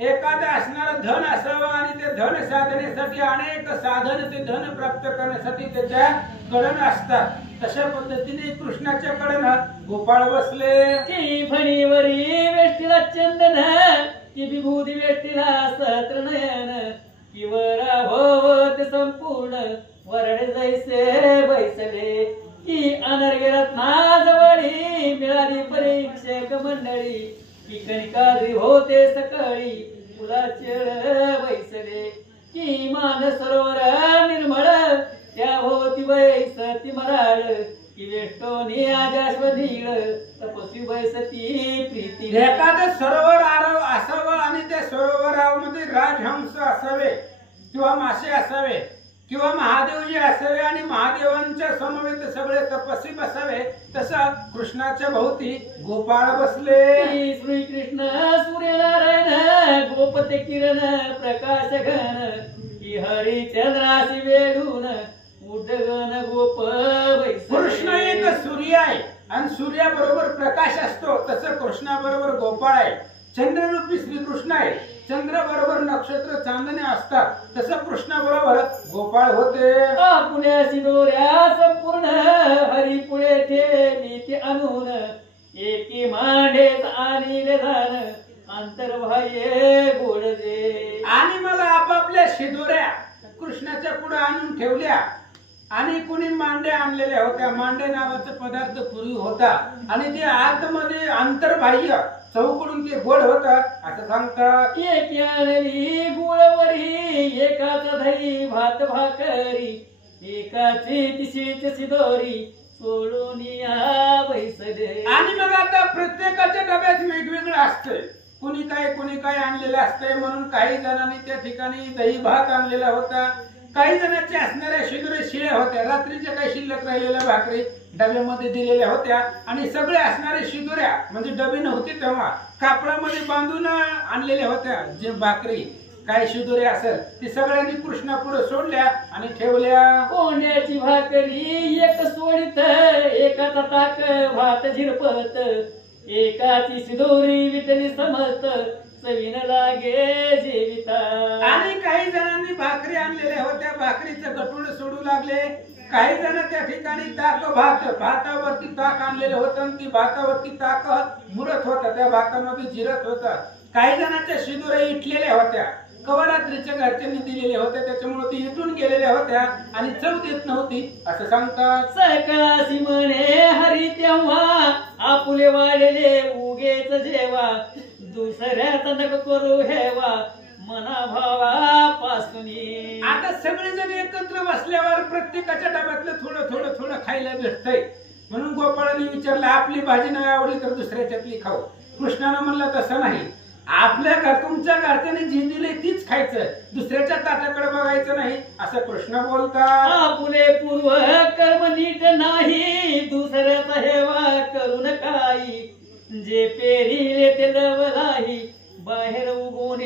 एखादं असणारं धन असावं आणि ते धन साधण्यासाठी अनेक साधन ते धन प्राप्त करण्यासाठी त्याच्या कडण असतात. तशा पद्धतीने कृष्णाच्या कडण गोपाळ बसले. की फणीवरी वेष्टीला चंदन की विभूती वेष्टीला सहस्त्रनयन की वरा भोवत संपूर्ण वरड जैसे बैसले की अनर्घ्य रत्नाजवळी मिळाली परीक्षक मंडळी की कणिकाद्री होते सकळी फुलाचेळ बैसले की मान सरोवर निर्मळ त्या होती बैसती मराळ की वेष्टोनी आजाश्वधीळ तपस्वी बैसती प्रीती. एखादं सरोवर असावं आणि त्या सरोवरामध्ये राजहंस असावे किंवा मासे असावे किंवा महादेवजी असावे आणि महादेवांच्या समवेत सगळे तपस्वी बसावे. तसं कृष्णाच्या भोवती गोपाळ बसले. श्रीकृष्ण सूर्यनारायण गोपते किरण प्रकाश घन की हरिचंद्राशी वेढून उडगन गोप कृष्ण एक सूर्य आहे आणि सूर्याबरोबर प्रकाश असतो. तसं कृष्णाबरोबर गोपाळ आहे. चंद्ररूपी श्रीकृष्ण आहे. चंद्र बरोबर नक्षत्र चांदणे असतात. तसं कृष्णाबरोबर गोपाळ होते. पुण्याशी दोऱ्या संपूर्ण हरी पुढे ठेवी ते आणून एकी मांडेत आणि धान अंतर्बाह्य गोडजे. आणि मला आपापल्या शिदोऱ्या कृष्णाच्या पुढे आणून ठेवल्या. आणि कुणी मांड्या आणलेल्या होत्या. मांडे नावाचा पदार्थ पूर्वी होता आणि ते आतमध्ये अंतर्बाह्य चौकडून ते गोड होत असं सांगतात. एक आणली गुळवरी एकाचा धरी भात भाकरी एकाची तिशीच सिदोरी सोडून या बैसले. आणि मग आता प्रत्येकाच्या डब्यात वेगवेगळं असतंय. कुणी काय आणलेलं असतंय. म्हणून काही जणांनी त्या ठिकाणी दही भात आणलेला होता. काही जणांच्या असणाऱ्या शिदोरे शिळ्या होत्या. रात्रीच्या काही शिल्लक राहिलेल्या भाकरी डब्यामध्ये दिलेल्या होत्या. आणि सगळे असणारे शिदोऱ्या म्हणजे डबे नव्हते तेव्हा कापडामध्ये बांधून आणलेल्या होत्या. जे भाकरी काय शिदोरे असेल ते सगळ्यांनी कृष्णापुढे सोडल्या आणि ठेवल्या. कोंड्याची भाकरी एक सोडित एकाचा ताक भात झिरपत एकाची सिदोरी विटणी समजत चवीन लागे जेविता. आणि काही जणांनी भाकरी आणलेल्या होत्या. भाकरीचं गटुळ सोडू लागले. काही जण त्या ठिकाणी भातावरती ताक आणलेलं होतं आणि ती भातावरती ताक मुरत होता. त्या भातामध्ये जिरत होता. काही जणांच्या शिदोऱ्या इटलेल्या होत्या. कवरात्रीच्या घरच्यांनी दिलेल्या होत्या. त्याच्यामुळे ती इटून गेलेल्या होत्या आणि चव देत नव्हती असं सांगतात. सकाळी म्हणे हरी तेव्हा आपुले वाढले उगेच जेवा दुसऱ्याचा नक करू हेवा मना भावा पासून. आता सगळेजण एकत्र बसल्यावर प्रत्येकाच्या डब्यातलं थोडं थोडं खायला भेटतंय. म्हणून गोपाळाने विचारलं आपली भाजी नाही आवडली तर दुसऱ्याच्यातली खाऊ. कृष्णानं म्हणलं तसं नाही. तुमच्या घरच्याने जी दिली तीच खायचं. दुसऱ्याच्या ताटाकडे बघायचं नाही असं कृष्ण बोलतात. आपुले पूर्व कर्म नीट नाही दुसऱ्याचा हेवा करू नकाई जे पेरिले ते लवलाही बाहेर उगून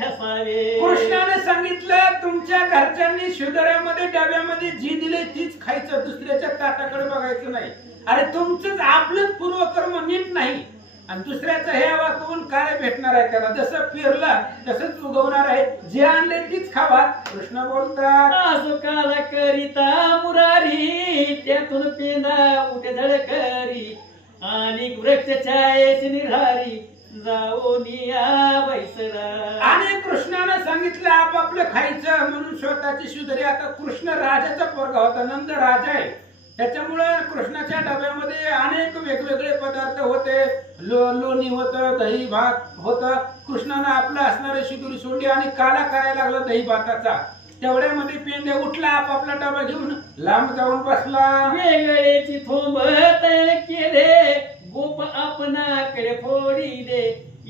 ठसावे. कृष्णाने सांगितलं तुमच्या घरच्यांनी शिदोऱ्यामध्ये डब्यामध्ये जी दिली तीच खायचं. दुसऱ्याच्या ताटाकडे बघायचं नाही. अरे तुमचंच आपलंच पूर्वकर्म नीट नाही. आणि दुसऱ्याचं हे वाकवून काय भेटणार आहे त्याला? जसं पेरला तसंच उगवणार आहे. जे आणले तीच खावा. कृष्ण बोलतात सुखाला करिता मुरारी, त्यातून पेंदा उठे झळकरी, आणि वृक्ष छायेची निरारी, जाओ निया बैसरा. आणि कृष्णानं सांगितलं आपापलं खायचं म्हणून स्वतःची सुधरी. आता कृष्ण राजाचा पोरगा होता, नंद राजा आहे. त्याच्यामुळे कृष्णाच्या डब्यामध्ये अनेक वेगवेगळे पदार्थ होते. लोणी होतं, दही भात होतं. कृष्णानं आपलं असणारी शिदुरी सोडली आणि काला करायला लागला दही भाताचा. तेवढ्यामध्ये पेंड्या उठला, आपापला डबा घेऊन लांब जाऊन बसला. वेगळेची थोंब तयार केले, गोप आपणाकडे फोडी दे,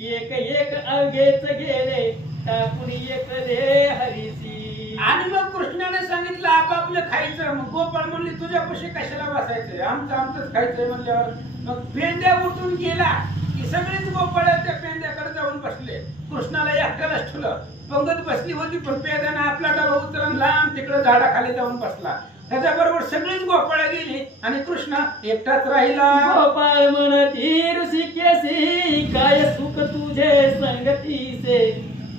एक एक अवघेच गेले, टाकून एक दे हरीसी. आणि मग कृष्णाने सांगितलं आपापलं खायचं. मग गोपाळ म्हणले तुझ्यापाशी कशाला बसायचंय, आमचंच खायचंय म्हणल्यावर. मग पेंड्या उठून गेला की सगळेच गोपाळ त्या पेंड्याकडे जाऊन बसले. कृष्णाला एकट्यालाच ठेवलं. पंगत बसली होती पण पेंड्यानं आपला डबा उतरून लांब तिकडे झाडाखाली जाऊन बसला. त्याच्याबरोबर सगळीच गोपाळ गेली आणि कृष्ण एकटाच राहिला. गोपाळ म्हणती ऋषिकेशी, काय सुख तुझे संगतीचे,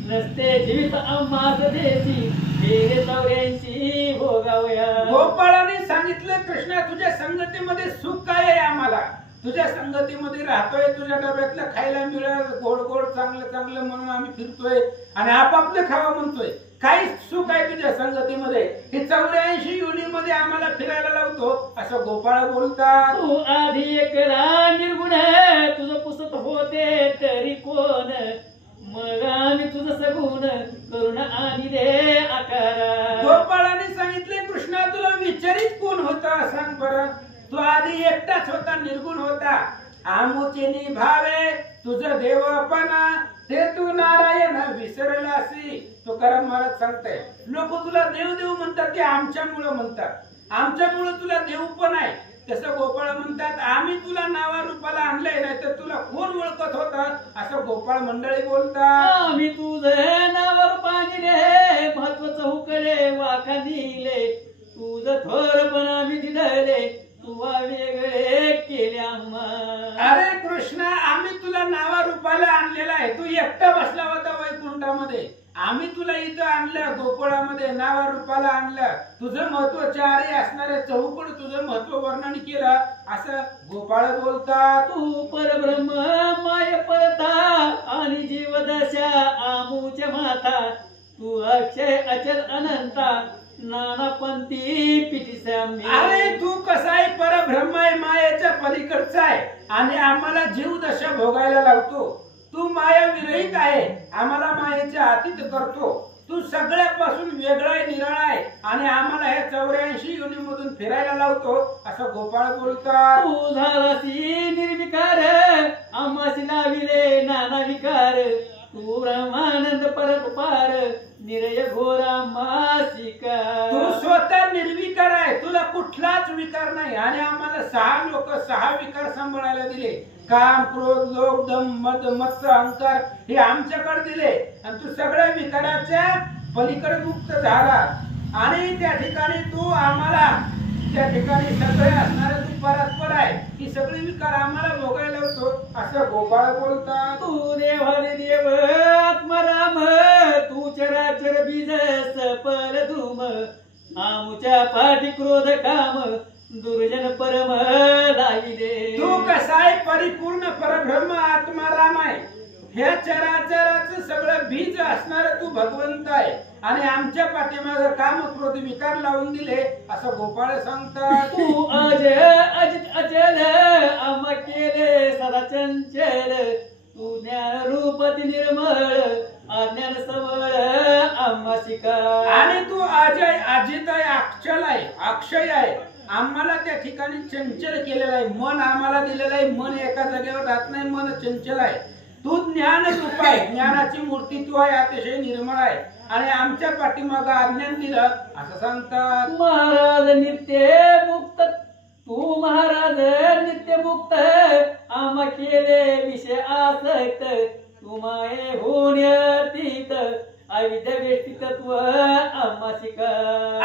नसते जीवित आम्हास देशी, तेरे चौऱ्यांशी भोगावया. गोपाळाने सांगितलं कृष्णा तुझ्या संगतीमध्ये सुख काय आहे आम्हाला? तुझ्या संगतीमध्ये राहतोय, तुझ्या डब्यातलं खायला मिळेल, गोड गोड चांगलं चांगलं म्हणून आम्ही फिरतोय आणि आपापलं खावा म्हणतोय. काही सुख आहे तुझ्या संगतीमध्ये? हे 84 योनीमध्ये आम्हाला फिरायला लावतो असं गोपाळ बोलतात. तू आधी एकला निर्गुण, तुझं पुसत होते तरी कोण, मग आम्ही तुझं सगुण करून आणि दे आकारा. गोपाळाने सांगितले कृष्णा तुला विचारित कोण होता सांग बरं? तू आधी एकटाच होता, निर्गुण होता. आमुचे निभावे तुझं देवपणा, ते तू नारायण विसरलासी. तुकाराम महाराज सांगताय लोक तुला देव देव म्हणतात ते आमच्यामुळं म्हणतात, आमच्यामुळं तुला देव पण आहे. तसं गोपाळ म्हणतात आम्ही तुला नावा रूपाला आणलंय, नाही तर तुला कोण ओळखत होता असं गोपाळ मंडळी बोलतात. आम्ही तुझं नावर पाणी रे, महत्वाचं हुकडे वाखा दिले, तुझं थोर पण आम्ही दिले, तुवा वेगळे केले आम्हा. अरे कृष्णा आम्ही तुला नावा रूपाला आणलेला आहे. तू एकटा बसला होता वैकुंठामध्ये, आम्ही तुला इथं आणलं गोकुळामध्ये नावा रूपाला आणलं. तुझं महत्व चारी असणारे चौकड तुझं महत्व वर्णन केलं असं गोपाळ बोलतात. तू परब्रह्म माय परता, आणि जीवदशा आमुच्या माता, तू अक्षय अचल अनंता, नाना पंथी पिठीसाम्य. अरे तू कसा आहे? परब्रह्म आहे, मायेच्या पलीकडचा आहे आणि आम्हाला जीव दशा भोगायला लावतो. तू माया विरहित आहे, आम्हाला मायेच्या अतीत करतो. तू सगळ्यापासून वेगळा आहे, निराळा आहे आणि आम्हाला हे 84 योनीमधून फिरायला लावतो असं गोपाळ बोलतात. तू झालासी निर्विकार, आम्हासी लाविले नाना विकार, तू ब्रह्मानंद परत पार, निरय घोरा मासिका. तू स्वतः निर्विकार आहे, तुला कुठलाच विकार नाही आणि आम्हाला 6 विकार सांभाळायला दिले. काम क्रोध लोभ दम मद मत्स्य अहंकार हे आमच्याकडे दिले आणि तू सगळ्या विकाराच्या पलीकडे मुक्त झाला. आणि त्या ठिकाणी तू आम्हाला त्या ठिकाणी सगळे असणारे तू परस्पर आहे, ही सगळी विकार आम्हाला भोगायला होतो असं गोपाळ बोलतात. तू देवाने देव आत्माराम, तू चराचर बीज सफल धूम, आमुच्या पाठी क्रोध काम, दुर्जन परम लाविले. तू कसा आहे? परिपूर्ण परब्रह्म आत्माराम आहे. ह्या चराचराचं सगळं बीज असणार तू भगवंत आहे आणि आमच्या पाठीमागे काम क्रोध विकार लावून दिले असं गोपाळ सांगतात. तू अज अजित अचल, आम्हा केले सदा चंचल, तू ज्ञान रूपती निर्मळ, अज्ञान सबळ आम्हा शिका. आणि तू अजय अजित आहे, अक्षल आहे, अक्षय आहे. आम्हाला त्या ठिकाणी चंचल केलेलं आहे. मन आम्हाला दिलेलं आहे, मन एका जागेवर राहत नाही, मन चंचल आहे. तू ज्ञान रूप आहे, ज्ञानाची मूर्ती तू आहे, अतिशय निर्मळ आहे आणि आमच्या पाठीमागं अज्ञान दिलं असं सांगतात. महाराज नित्य मुक्त, तू महाराज नित्य मुक्त, आम्हा केले विषय आसक्त, तू माये होऊन अतीत, अविद्या व्यक्ती तत्व आम्हा शिका.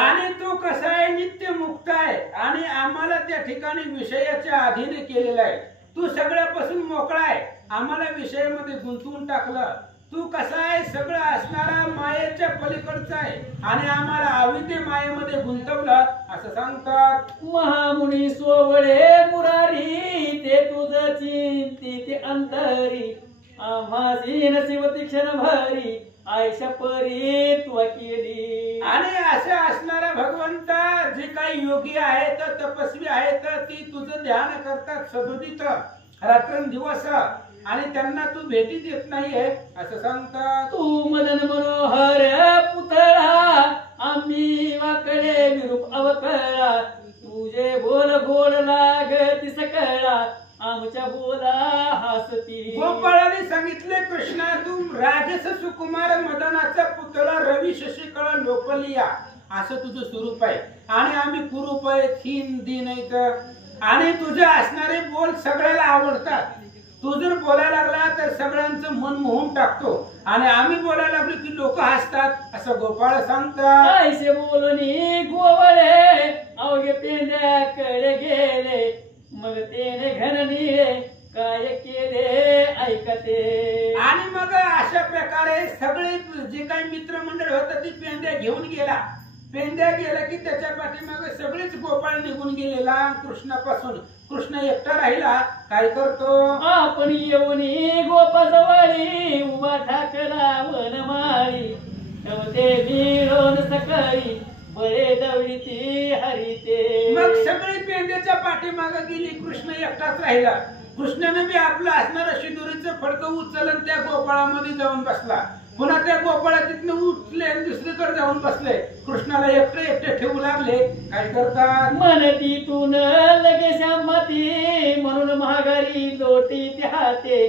आणि तू कसा आहे? नित्य मुक्त आहे आणि आम्हाला त्या ठिकाणी विषयाच्या अधीन केलेला आहे. तू सगळ्यापासून मोकळा आहे, आम्हाला विषयामध्ये गुंतवून टाकलं. तू कसा आहे, सगळं असणारा मायेच्या पलीकडचा आहे आणि आम्हाला अविद्य मायेमध्ये गुंतवलं असं सांगतात. महामुनी सोवळे मुरारी ते तुझ चिंती ते अंतरी आम्हासी नसीब तीक्षण भरी आयशा परी तू केली. आणि असं असणारा भगवंता जे काही योगी आहेत तपस्वी आहेत ती तुझं ध्यान करतात सदोदित रात्रंदिवस आणि त्यांना तू भेटी देत नाहीये असं सांगतात. तू मदन मनोहर पुतळा आम्ही वाकडे विरूप अवकळा तुझे बोल गोड लागती सकळा आमच्या बोला हसती. गोपाळाने सांगितले कृष्णा तू राजस सुकुमार मदनाचा पुतळा रवी शशिकळा लोकलिया असं तुझं स्वरूप आहे आणि आम्ही कुरूप आहे थीन दिन आणि तुझे असणारे बोल सगळ्याला आवडतात. तू जर बोलायला लागला तर सगळ्यांचं मन मोहून टाकतो आणि आम्ही बोलायला लागलो की लोक हसतात असं गोपाळ सांगतात. ऐसे बोलून गोवळे अवघे पेंड्याकडे गेले मग तेने घन निळे काय केले ऐकते. आणि मग अशा प्रकारे सगळे जे काही मित्रमंडळ होतं ती पेंड्या घेऊन गेला. पेंड्या गेला की त्याच्या पाठीमागे सगळेच गोपाळ निघून गेलेला कृष्णापासून. कृष्ण एकटा राहिला. काय करतो, आपण येऊन गोपाजवळी उभा ठाकला वनमाळी ठेवते मिळून सकाळी बळे दवडीती हरिते. मग सगळी पेंड्याच्या पाठीमागे गेली, कृष्ण एकटाच राहिला. कृष्णाने बी आपलं असणारं शिदोरीचं फडकं उचलून त्या गोपाळामध्ये जाऊन बसला. पुन्हा त्या गोपाळा तिथनं उठले आणि दुसरीकडे जाऊन बसले. कृष्णाला एकटे ठेवू लागले. काय करतात, मनतीतून लगे श्यामती म्हणून महागारी लोटी हाते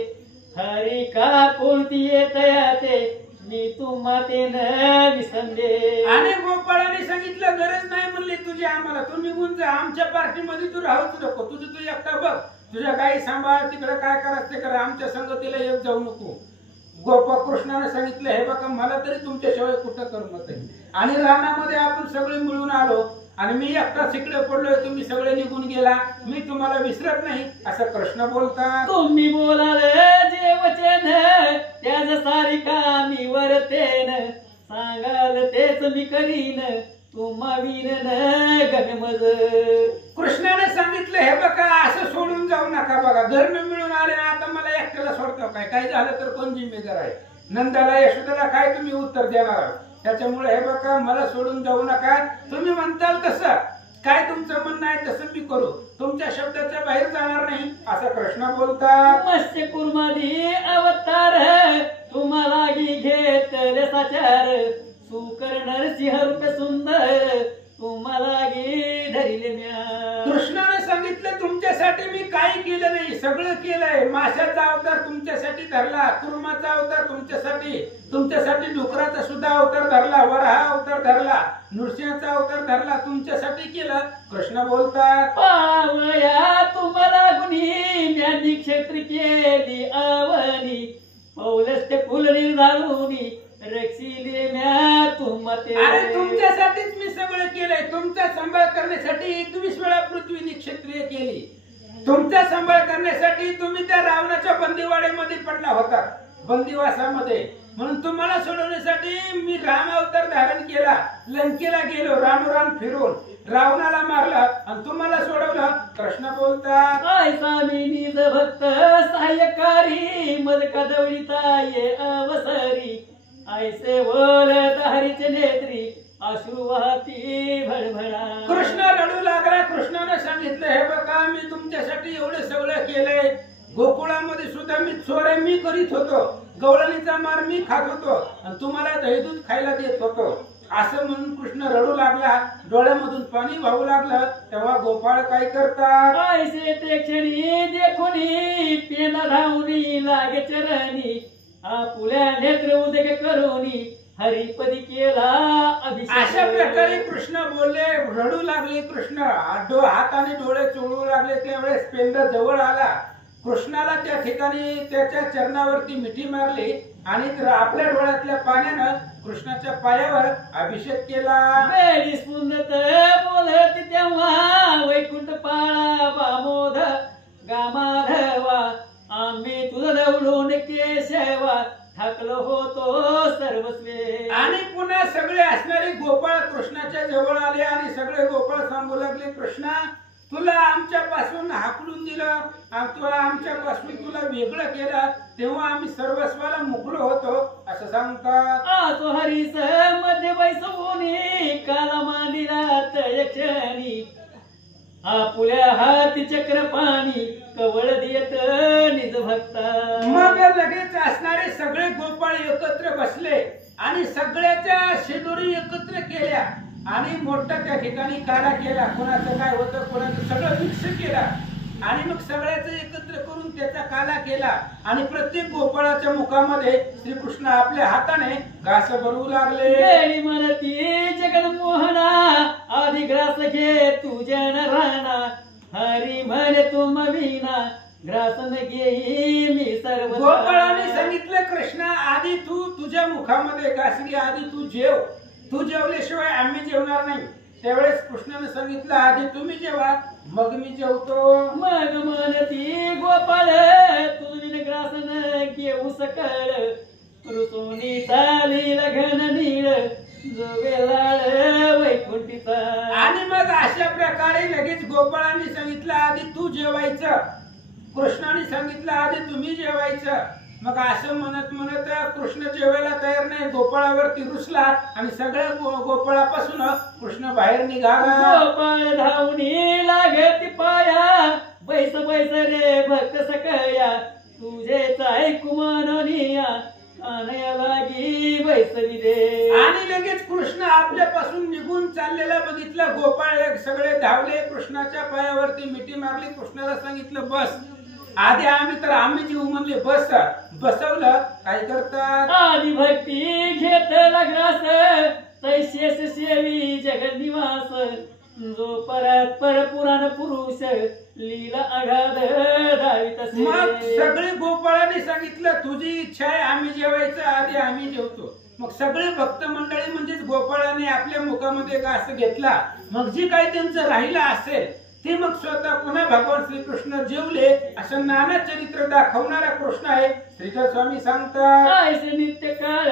हरी का कोणती येतयाते मी तुम्हा ते न विसंदे. आणि गोपाळाने सांगितलं गरज नाही म्हणली तुझी आम्हाला, तू निघून जा, आमच्या पार्टीमध्ये तू राहूच नको, तुझं तू एकटा बघ, तुझ्या गाई सांभाळ, तिकडे काय करायचं ते करा, आमच्या संगतीला येत जाऊ नको. कृष्णाने सांगितलं हे बघा मला तरी तुमच्याशिवाय कुठं करमत आहे आणि रानामध्ये आपण सगळे मिळून आलो आणि मी एकटाच इकडे पडलोय, तुम्ही सगळे निघून गेला, मी तुम्हाला विसरत नाही असं कृष्ण बोलतात. तुम्ही बोलाल जे वचन त्याच सारिका मी वरतेन सांगाल तेच मी करीन तुम्हा विन गगमज. कृष्णाने सांगितलं हे बघा असं सोडून जाऊ नका, बघा घरनं मिळून आले आता मला एकट्याला सोडतो काय, काही झालं तर कोण जिम्मेदार आहे, नंदाला यशोदाला काय तुम्ही उत्तर देणार, त्याच्यामुळे हे बघा मला सोडून जाऊ नका, तुम्ही म्हणताल तसं काय तुमचं म्हणणं आहे तसं मी करू, तुमच्या शब्दाच्या बाहेर जाणार नाही असं कृष्ण बोलतात. मत्स्य कुर्मादी अवतार तुम्हाला घेतले साचार सुकर नरसिंह रूप सुंदर तुम्हाला धरिले म्या. कृष्णाने सांगितलं तुमच्यासाठी मी काही केलं नाही, सगळं केलंय. माशाचा अवतार तुमच्यासाठी धरला, कुर्माचा अवतार तुमच्यासाठी डुकराचा सुद्धा अवतार धरला, वराह अवतार धरला, नृसिंहाचा अवतार धरला, तुमच्यासाठी केलं. कृष्ण बोलतात पावया तुम्हाला गुणी ज्ञानी क्षेत्री केली आवनी पौलस्त फुल निर्धारुनी रक्षिले म्या तुमते. अरे तुमच्यासाठीच मी सगळं केलंय, तुमचा सांभाळ करण्यासाठी 21 वेळा पृथ्वी क्षत्रिय केली, तुमचा सांभाळ करण्यासाठी तुम्ही त्या रावणाच्या बंदीवाड्यामध्ये पडला होता, बंदिवासामध्ये, म्हणून तुम्हाला सोडवण्यासाठी मी राम अवतार धारण केला, लंकेला गेलो, रामराम फिरून रावणाला मारला आणि तुम्हाला सोडवलं. कृष्ण बोलतात ऐसा मी निज भक्त सहाय्यकारी मज कदवडीता ये अवसरी ऐसे बोलत हरीचे नेत्री अश्रू वाहती भडभडा. कृष्ण रडू लागला. कृष्णाने सांगितलं हे बघा मी तुमच्यासाठी एवढं सगळं केलंय, गोकुळामध्ये सुद्धा मी चोऱ्या मी करीत होतो, गवळणीचा मार मी खात होतो आणि तुम्हाला दही दूध खायला देत होतो असं म्हणून कृष्ण रडू लागला, डोळ्यामधून पाणी वाहू लागलं. तेव्हा गोपाळ काय करतात, ऐसे ते क्षणी देखुनी पेना धावणी लागे चरणी आपुल्या नेत्र उदक करुनी हरिपदी केला अभिषेक. अशा प्रकारे कृष्ण बोलले, रडू लागले. कृष्ण हाताने डोळे चोळू लागले. त्यावेळेस पेंड जवळ आला. कृष्णाला त्या ठिकाणी त्याच्या चरणावरती मिठी मारली आणि आपल्या डोळ्यातल्या पाण्यानं कृष्णाच्या पायावर अभिषेक केला. वेळी सुंदत बोलत तेव्हा वैकुंठ पाळा बामोध गामाधव ढवळून केशवा ठाकलो होतो सर्वस्वे. आणि पुन्हा सगळे असणारे गोपाळ कृष्णाच्या जवळ आले आणि सगळे गोपाळ सांगू लागले, कृष्णा तुला आमच्यापासून हाकलून दिलं, तुला आमच्यापासून तुला वेगळं केलं, तेव्हा आम्ही सर्वस्वाला मुकलो होतो असं सांगतात. आसो हरीस मध्ये बैसवूनी काला मांडिलात यक्षणी आपुल्या हाती चक्र पाणी कवळ देत निज भक्ता. मग लगेच असणारे सगळे गोपाळ एकत्र बसले आणि सगळ्याच्या शिदोरी एकत्र केल्या आणि मोठा त्या ठिकाणी काला केला. कोणाचं काय होतं कोणाचं सगळं मिक्स केला आणि मग सगळ्याचं एकत्र करून त्याचा काला केला आणि प्रत्येक गोपाळाच्या मुखामध्ये श्रीकृष्ण आपल्या हाताने घास भरवू लागले. गेली म्हणती जगन्मोहना आधी ग्रास घे तुझ्या राणा हरी म्हणे तुम विना ग्रासन घेई मी सर्व. गोपाळाने सांगितलं, कृष्णा आधी तू तुझ्या मुखामध्ये घास घे, आधी तू जेव, तू जेवल्याशिवाय आम्ही जेवणार नाही. त्यावेळेस कृष्णाने सांगितलं, आधी तुम्ही जेवा मग मी जेवतो. मग म्हणती गोपाळ तुझी ग्रासन घेऊ सकळ ऋतुनी चाली लगन नीळ जोगेलाळ वैकुंठीचा. आणि मग अशा प्रकारे लगेच गोपाळाने सांगितलं, आधी तू जेवायचं, कृष्णाने सांगितलं आधी तुम्ही जेवायचं. मग असं म्हणत म्हणत कृष्ण जेवायला तयार नाही, गोपाळावरती रुसला आणि सगळ्या गोपाळापासून कृष्ण बाहेर निघाला. गोपाळ धावणी लागती पाया बैस बैस रे भक्त सकया तुझेच ऐकू मननिया आनया लागी बैसवी दे. आणि लगेच कृष्ण आपल्यापासून निघून चाललेला बघितलं. गोपाळ सगळे धावले, कृष्णाच्या पायावरती मिठी मारली, कृष्णाला सांगितलं बस. आधी आम्ही जीव म्हणले बस, बसवलं. काय करतात, आधी भक्ती घेत लाग्रास तैशेष सेवी जगन्निवास जो परत पर पुराण पुरुष लीला आघाद धावित. मग सगळे गोपाळाने सांगितलं तुझी इच्छा आहे आम्ही जेवायचं, आधी आम्ही जेवतो. मग सगळे भक्त मंडळी म्हणजेच गोपाळाने आपल्या मुखामध्ये घास घेतला. मग जे काही त्यांचं राहिलं असेल ते मग स्वतः पुन्हा भगवान श्रीकृष्ण जेवले. असं नाना चरित्र दाखवणारा कृष्ण आहे. श्रीधर स्वामी सांगतात, नित्य काळ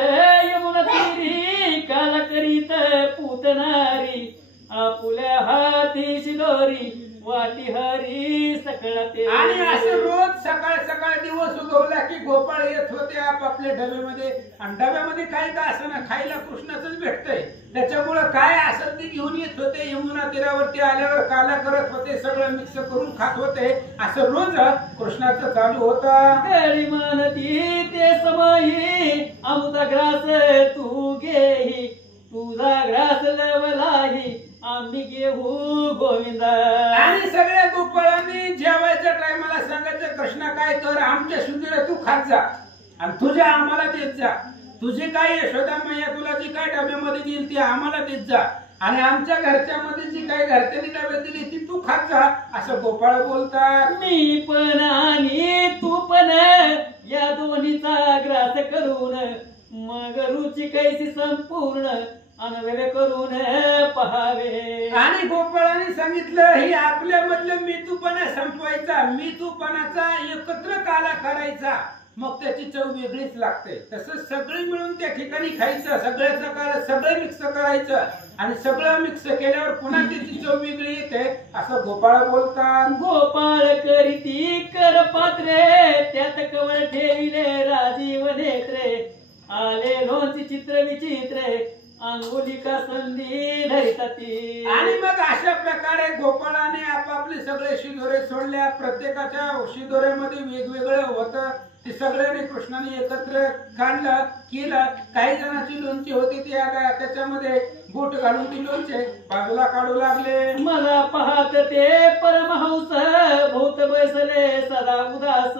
यमुना तीरी काल करीत पूतनारी आपुल्या हाती शिदोरी वाटी हरी सकळा ते. आणि असं रोज सकाळ सकाळ दिवस उगवला की गोपाळ येत होते आपापल्या डब्यामध्ये आणि डब्यामध्ये काय का असं ना खायला कृष्णाच भेटतंय, त्याच्यामुळं काय असेल ते घेऊन येत होते. यमुना तीरावरती आल्यावर काला करत होते, सगळं मिक्स करून खात होते. असं रोज कृष्णाचं चालू होतं. गळी म्हणती ते समयी अमृता ग्रास तू घेही तुझा ग्रास लवलाही आम्ही घेऊ गोविंदा. आणि सगळ्या गोपाळांनी जेवायच्या टायमाला सांगायचं, कृष्णा काय कर, आमच्या सुंदर तू खात जा आणि तुझ्या आम्हाला देत जा. तुझी काय यशोदा मैया तुला जी काय डब्यामध्ये देईल ती आम्हाला देत जा आणि आमच्या घरच्यामध्ये जी काही घरच्यांनी डब्यात दिली ती तू खात जा असं गोपाळ बोलतात. मी पण आणि तू पण या दोन्हीचा ग्रास करून मग रुची कैसी संपूर्ण अनव्यय करून पहावे. आणि गोपाळाने सांगितलं ही आपल्या मधलं मी तूपणा संपवायचा, मी तूपणाचा एकत्र काला करायचा, मग त्याची चव वेगळीच लागते. तसं सगळे मिळून त्या ठिकाणी खायचं, सगळ्याचा काला सगळं मिक्स करायचं आणि सगळं मिक्स केल्यावर पुन्हा त्याची चव वेगळी येते असं गोपाळ बोलतात. गोपाळ करीती कर पात्रे त्यात कवळ ठेविले राजीव नेत्रे आले लोणची चित्र विचित्रे अंगुलिका संधी धरिताती. आणि मग अशा प्रकारे गोपाळाने आपापले सगळे शिदोरे सोडल्या. प्रत्येकाच्या शिदोऱ्यामध्ये वेगवेगळं होतं. ते सगळ्यांनी कृष्णाने एकत्र काढलं केलं. काही जणांची लोणची होती ती आता त्याच्यामध्ये बोट घालून ती लोणचे बाजूला काढू लागले. मला पाहत ते परमहंस भूत बसले सदा उदास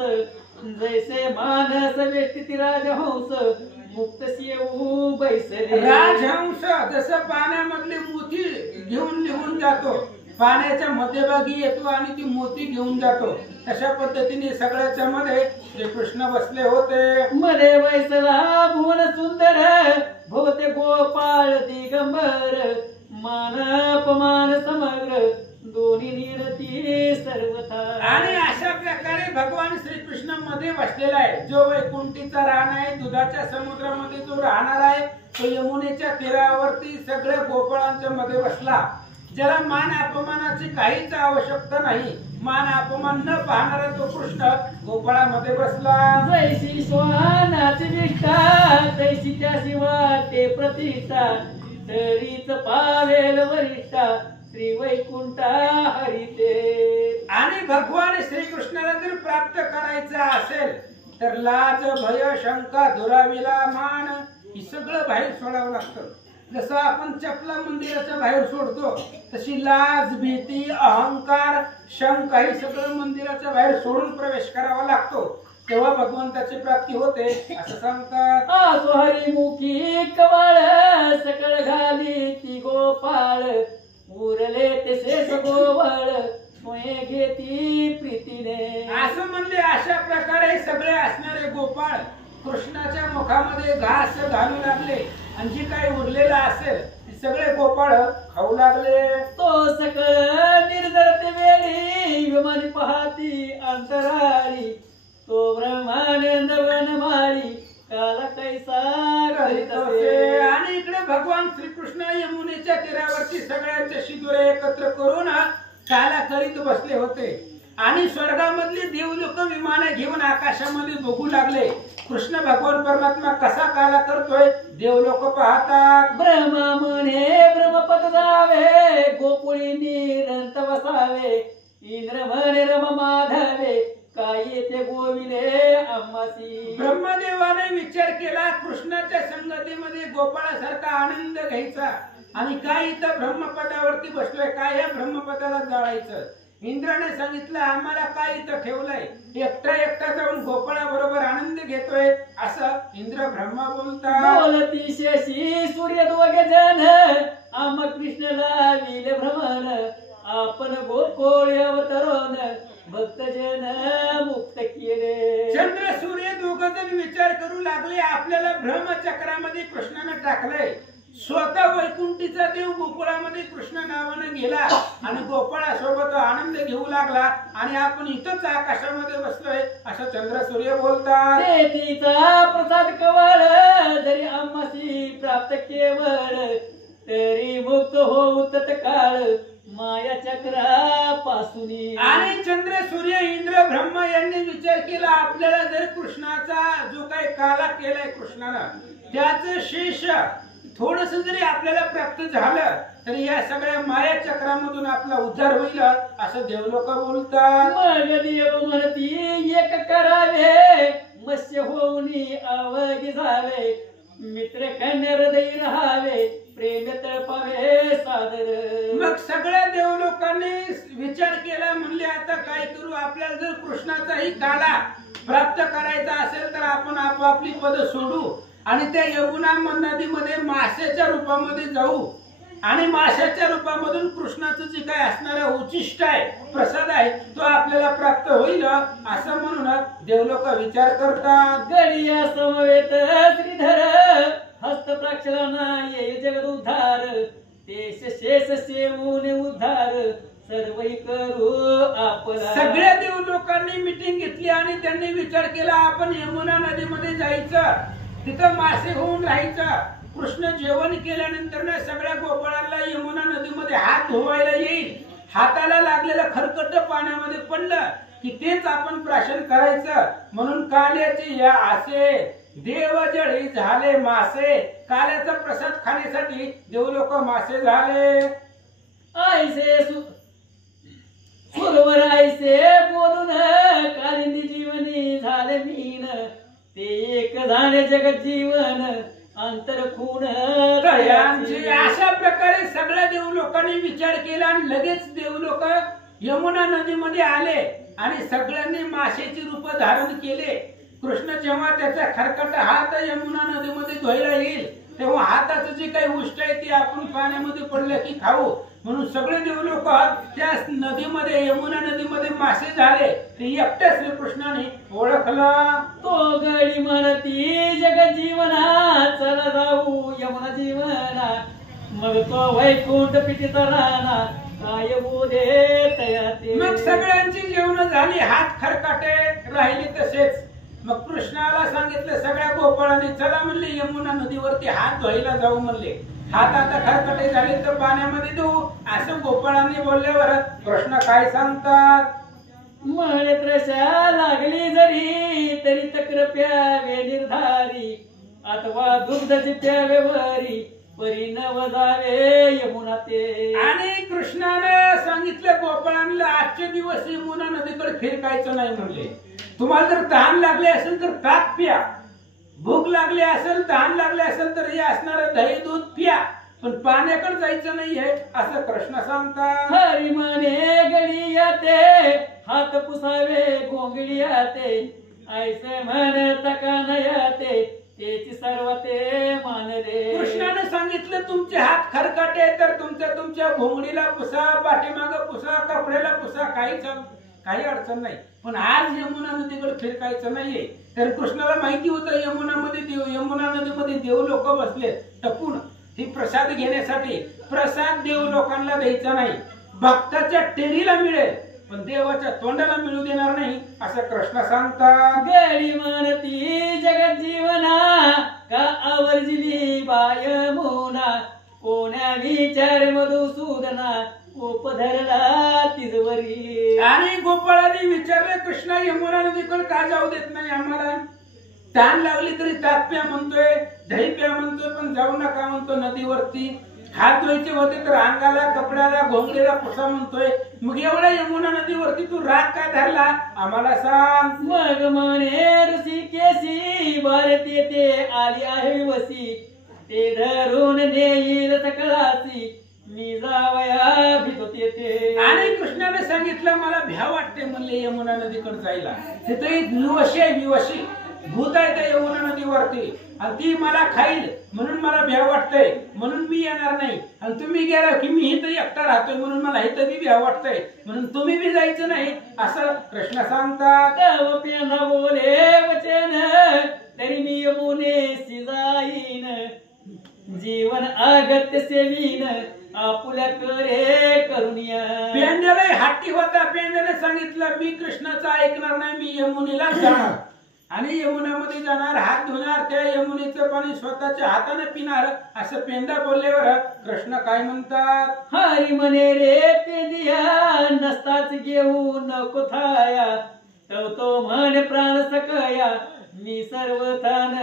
जैसे मानस वेष्टी राजहंस मुक्त येऊ बैसले. राजहंस जसं पाण्यामधली मोती घेऊन निघून जातो, पाण्याच्या मध्यभागी येतो आणि ती मोती घेऊन जातो, तशा पद्धतीने सगळ्याच्या मध्ये श्रीकृष्ण बसले होते. मध्ये बैसला भुवन सुंदर भोवते गोपाळ दिगंबर मान अपमान समग्र दोन्ही निरती सर्वथा. आणि अशा प्रकारे भगवान श्रीकृष्ण मध्ये बसलेला आहे. जो वैकुंठीचा राहण आहे, दुधाच्या समुद्रामध्ये जो राहणार आहे, तो यमुनेच्या तीरावरती सगळ्या गोपाळांच्या मध्ये बसला. ज्याला मान अपमानाची काहीच आवश्यकता नाही, मान अपमान न पाहणारा तो कृष्ण गोपाळामध्ये बसला. जैसी श्वानाची विष्ठा तैसी त्याशी वाटे प्रतिष्ठा, तरीच पावेल वरिष्ठा श्री वैकुंठा हरिते. आणि भगवान श्रीकृष्णाला जर प्राप्त करायचं असेल तर लाज भय शंका दुराविला मान ही सगळं बाहेर सोडावं लागतं. जसं आपण चपला मंदिराच्या बाहेर सोडतो तशी लाज भीती अहंकार शंका ही सगळं मंदिराच्या बाहेर सोडून प्रवेश करावा लागतो. तेव्हा भगवंताची प्राप्ती होते असं सांगतात. आसो हरिमुखी कवाळ सकळ घाली ती गोपाळ, उरले ते शेष गोवळ सोये घेती प्रीतीने. असं म्हणले अशा प्रकारे सगळे असणारे गोपाळ कृष्णाच्या मुखामध्ये घास घालू लागले आणि जी काही उरलेलं असेल ती सगळे गोपाळ खाऊ लागले. तो सकळ निर्जरते वेळी विमानी पाहती अंतराळी, तो ब्रह्मानंद वनमाळी काला कैसा करीत असे. आणि इकडे भगवान श्रीकृष्ण यमुनेच्या तीरावरती सगळ्यांचे शिदोरे एकत्र करून काला करीत बसले होते. आणि स्वर्गामधली देवलोक विमाने घेऊन आकाशामध्ये बघू लागले कृष्ण भगवान परमात्मा कसा काला करतोय. देवलोक पाहतात. ब्रह्मा म्हणे ब्रह्मपद जावे, गोकुळी निरंत वसावे, इंद्र म्हणे रम माधवे काय येते गोविले आम्हासी. ब्रह्मदेवाने विचार केला कृष्णाच्या संगतीमध्ये गोपाळासारखा आनंद घ्यायचा आणि काय इथं ब्रह्मपदावरती बसलोय, काय या ब्रह्मपदाला जाळायचं. इंद्राने सांगितलं आम्हाला काय इथं ठेवलंय, एकटा एकटा जाऊन गोपाळा बरोबर आनंद घेतोय असं इंद्र ब्रह्मा बोलतात. बोलती शेषी सूर्य दोघे जण, आम कृष्णला विले भ्रमण, आपण गोकुळ अवतरण भक्तजन मुक्त केले. चंद्र सूर्य दोघं जण विचार करू लागले आपल्याला ब्रह्मचक्रामध्ये कृष्णाने टाकलंय. स्वतः वैकुंठीचा देव गोकुळामध्ये कृष्ण नावाने गेला आणि गोपाळासोबत आनंद घेऊ लागला आणि आपण इथंच आकाशामध्ये बसलोय असं चंद्र सूर्य बोलतात. तिचा प्रसाद कवळ जरी आम्हासी प्राप्त केवळ, तरी मुक्त होऊ तत्काळ माया चक्रापासून. आणि चंद्र सूर्य इंद्र ब्रह्मा यांनी विचार केला आपल्याला जर कृष्णाचा जो काही काला केलाय कृष्णानं त्याचं शेष थोडस जरी आपल्याला प्राप्त झालं तरी या सगळ्या माया चक्रामधून आपला उद्धार होईल असं देवलोक बोलतात. मग देव म्हणती एक करावे, मत्स्य होऊनी अवघी जावे, मित्र कन्या हृदय राहावे, प्रेम तळपावे सादर. मग सगळ्या देवलोकांनी विचार केला म्हणले आता काय करू, आपल्याला जर कृष्णाचाही काला प्राप्त करायचा असेल तर आपण आपापली पद सोडू आणि त्या यमुना नदीमध्ये माशाच्या रूपामध्ये जाऊ आणि माशाच्या रूपामधून कृष्णाचं जे काय असणारं उचिष्ट आहे प्रसाद आहे तो आपल्याला प्राप्त होईल असं म्हणून देवलोक विचार करतात. गडिया समवेत श्रीधर हस्त प्रक्षालना ये जगद उद्धार, देश शेष सेवून उद्धार सर्वही करू आपला. सगळ्या देवलोकांनी मिटिंग घेतली आणि त्यांनी विचार केला आपण यमुना नदीमध्ये जायचं, तिथं मासे होऊन राहायचं. कृष्ण जेवण केल्यानंतर ना सगळ्या गोपाळांना यमुना नदीमध्ये हात धुवायला येईल. हाताला लागलेलं खरकट पाण्यामध्ये पडलं की तेच आपण प्राशन करायचं. म्हणून काल्याचे या आसे देव जळी झाले मासे. काल्याचा प्रसाद खाण्यासाठी देवलोक मासे झाले. ऐसे सुरवर ऐसे बोलून कालिंदी जीवनी झाले मीन, ते एक झाले जगत जीवन अंतर खून तळ्यांची. अशा प्रकारे सगळ्या देवलोकांनी विचार केला आणि लगेच देवलोक यमुना नदीमध्ये आले आणि सगळ्यांनी माशाची रूप धारण केले. कृष्ण जेव्हा त्याचा खरकट हात यमुना नदीमध्ये धुवायला येईल तेव्हा हाताचं जे काही उष्ट आहे ते आपण पाण्यामध्ये पडलं की खाऊ म्हणून सगळे देवलोक त्या नदीमध्ये यमुना नदीमध्ये मासे झाले. ते एकट्या श्रीकृष्णाने ओळखला. तो गडी म्हणती जग जीवना चला जाऊ यमुना जीवना, मग तो वैकुंठ पिटीचा राणा काय बोधे तयाते. मग सगळ्यांची जेवण झाली, हात खरकाटे राहिले तसेच. मग कृष्णाला सांगितलं सगळ्या गोपाळांनी, चला म्हणले यमुना नदीवरती हात धुवायला जाऊ म्हणले. हात आता खरकटे झाले तर पाण्यामध्ये धुवू असं गोपाळांनी बोलल्यावर कृष्ण काय सांगतात. म्हणे त्रशा लागली जरी तरी तक्र प्यावे निर्धारी, अथवा दुग्धची प्यावे वरी परी न वजावे यमुना ते. आणि कृष्णाने सांगितलं गोपाळांना आजचे दिवस यमुना नदीकडे फिरकायचं नाही म्हणले. तुम्हाला जर तहान लागली असेल तर ताक प्या, भूक लागली असेल तहान लागली असेल तर हे असणारं दही दूध प्या, पण पाण्याकडे जायचं नाहीये असं कृष्ण सांगतात. हरी म्हणे गडी याते हात पुसावे गोंगडी याते, ऐसे म्हणे तका याते त्याची सर्व ते मान रे. कृष्णाने सांगितलं तुमचे हात खरकाटे तर तुमच्या घोंगडीला पुसा, पाठीमाग पुसा, कपड्याला पुसा, काही अडचण नाही, पण आज यमुना नदीकडे फिरकायचं नाहीये. तर कृष्णाला माहिती होतं यमुना नदीमध्ये देव लोक बसले टपून ही प्रसाद घेण्यासाठी. प्रसाद देव लोकांना द्यायचा नाही, भक्ताच्या टेरीला मिळेल पण देवाच्या तोंडाला मिळू देणार नाही असं कृष्ण सांगतात. गडी म्हणती जगत जीवना का आवर्जिली बाय मोना, कोण्या विचार मधुसूदना उपधरला तिजवरी. आणि गोपाळाने विचारले कृष्णा यमुना नदीकडे का जाऊ देत नाही आम्हाला. तहान लागली तरी ताक प्या म्हणतोय, दही प्या म्हणतोय, पण जाऊ नका म्हणतो नदीवरती. हात धुवायचे होते तर अंगाला, कपड्याला, घोंगडीला पुसा म्हणतोय. मग एवढ्या यमुना नदीवरती तू राग का धरला आम्हाला सांग. मग म्हणे ऋषिकेशी भारती ते आली आहे वसी, ते धरून नेईल सकळासी मी जावया भिजते ते. आणि कृष्णाने सांगितलं मला भ्या वाटते म्हणले यमुना नदीकडे जायला. तिथे एक विवशी भूत आहे त्या यमुना नदीवरती आणि ती मला खाईल म्हणून मला भ्या वाटतंय, म्हणून मी येणार नाही. आणि तुम्ही गेला की मी इथं एकटा राहतोय म्हणून मला इथं बी भ्या वाटतंय, म्हणून तुम्ही बी जायचं नाही असं कृष्ण सांगतात. तव पेना बोले वचन तरी मी यमुनेशी जाईन, जीवन अगत्य सेवीन आपुल्या करे करुणिया. पेंड्याला हट्टी होता. पेंड्याने सांगितलं मी कृष्णाचं ऐकणार नाही, मी यमुनेला जाणार आणि यमुनामध्ये जाणार, हात धुणार, त्या यमुनेचं पाणी स्वतःच्या हाताने पिणार असं पेंडा बोलल्यावर कृष्ण काय म्हणतात. हरी म्हणे रे पेंडिया नसताच घेऊ नको थाया, तो म्हणे प्राण सकया मी सर्वथान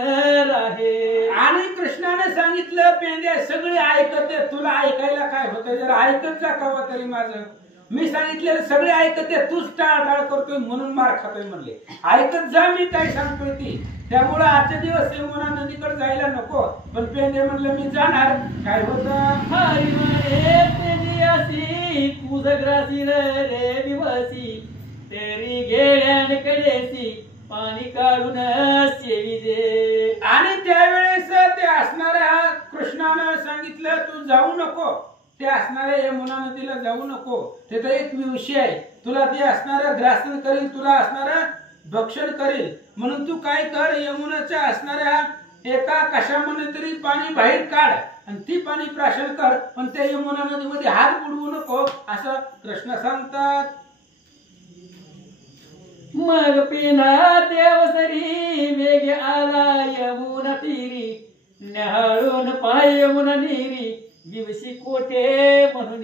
राहे. आणि कृष्णाने सांगितलं पेंड्या सगळे ऐकते, तुला ऐकायला काय होतं, जर ऐकत जा कवा तरी माझं. मी सांगितलेलं सगळे ऐकते, तूच टाळाटाळ करतोय म्हणून मार खातोय म्हणले. ऐकत जा मी काय सांगतोय ती. त्यामुळे आजचे दिवस यमुना नदीकडे जायला नको, पण पेंडे म्हणलं मी जाणार. काय होतं. हरी म्हणे पेंडियासी कुजग्रासी रे विवसी, तेरी गेल्यान कडेसी पाणी काढून सेविजे. आणि त्यावेळेस ते असणाऱ्या कृष्णानं सांगितलं तू जाऊ नको, ते असणाऱ्या यमुना नदीला जाऊ नको, तिथे एक विषय आहे, तुला ते असणारं ग्रासन करील, तुला असणारं भक्षण करेल. म्हणून तू काय कर, यमुनाच्या असणाऱ्या एका कशामध्ये तरी पाणी बाहेर काढ आणि ती पाणी प्राशन कर, पण त्या यमुना नदीमध्ये हात बुडवू नको असं कृष्ण सांगतात. मग पिना देवसरी वेगे आला यमुना तीरी, न्याहाळून पाय यमुना नीरी दिवशी कोठे म्हणून.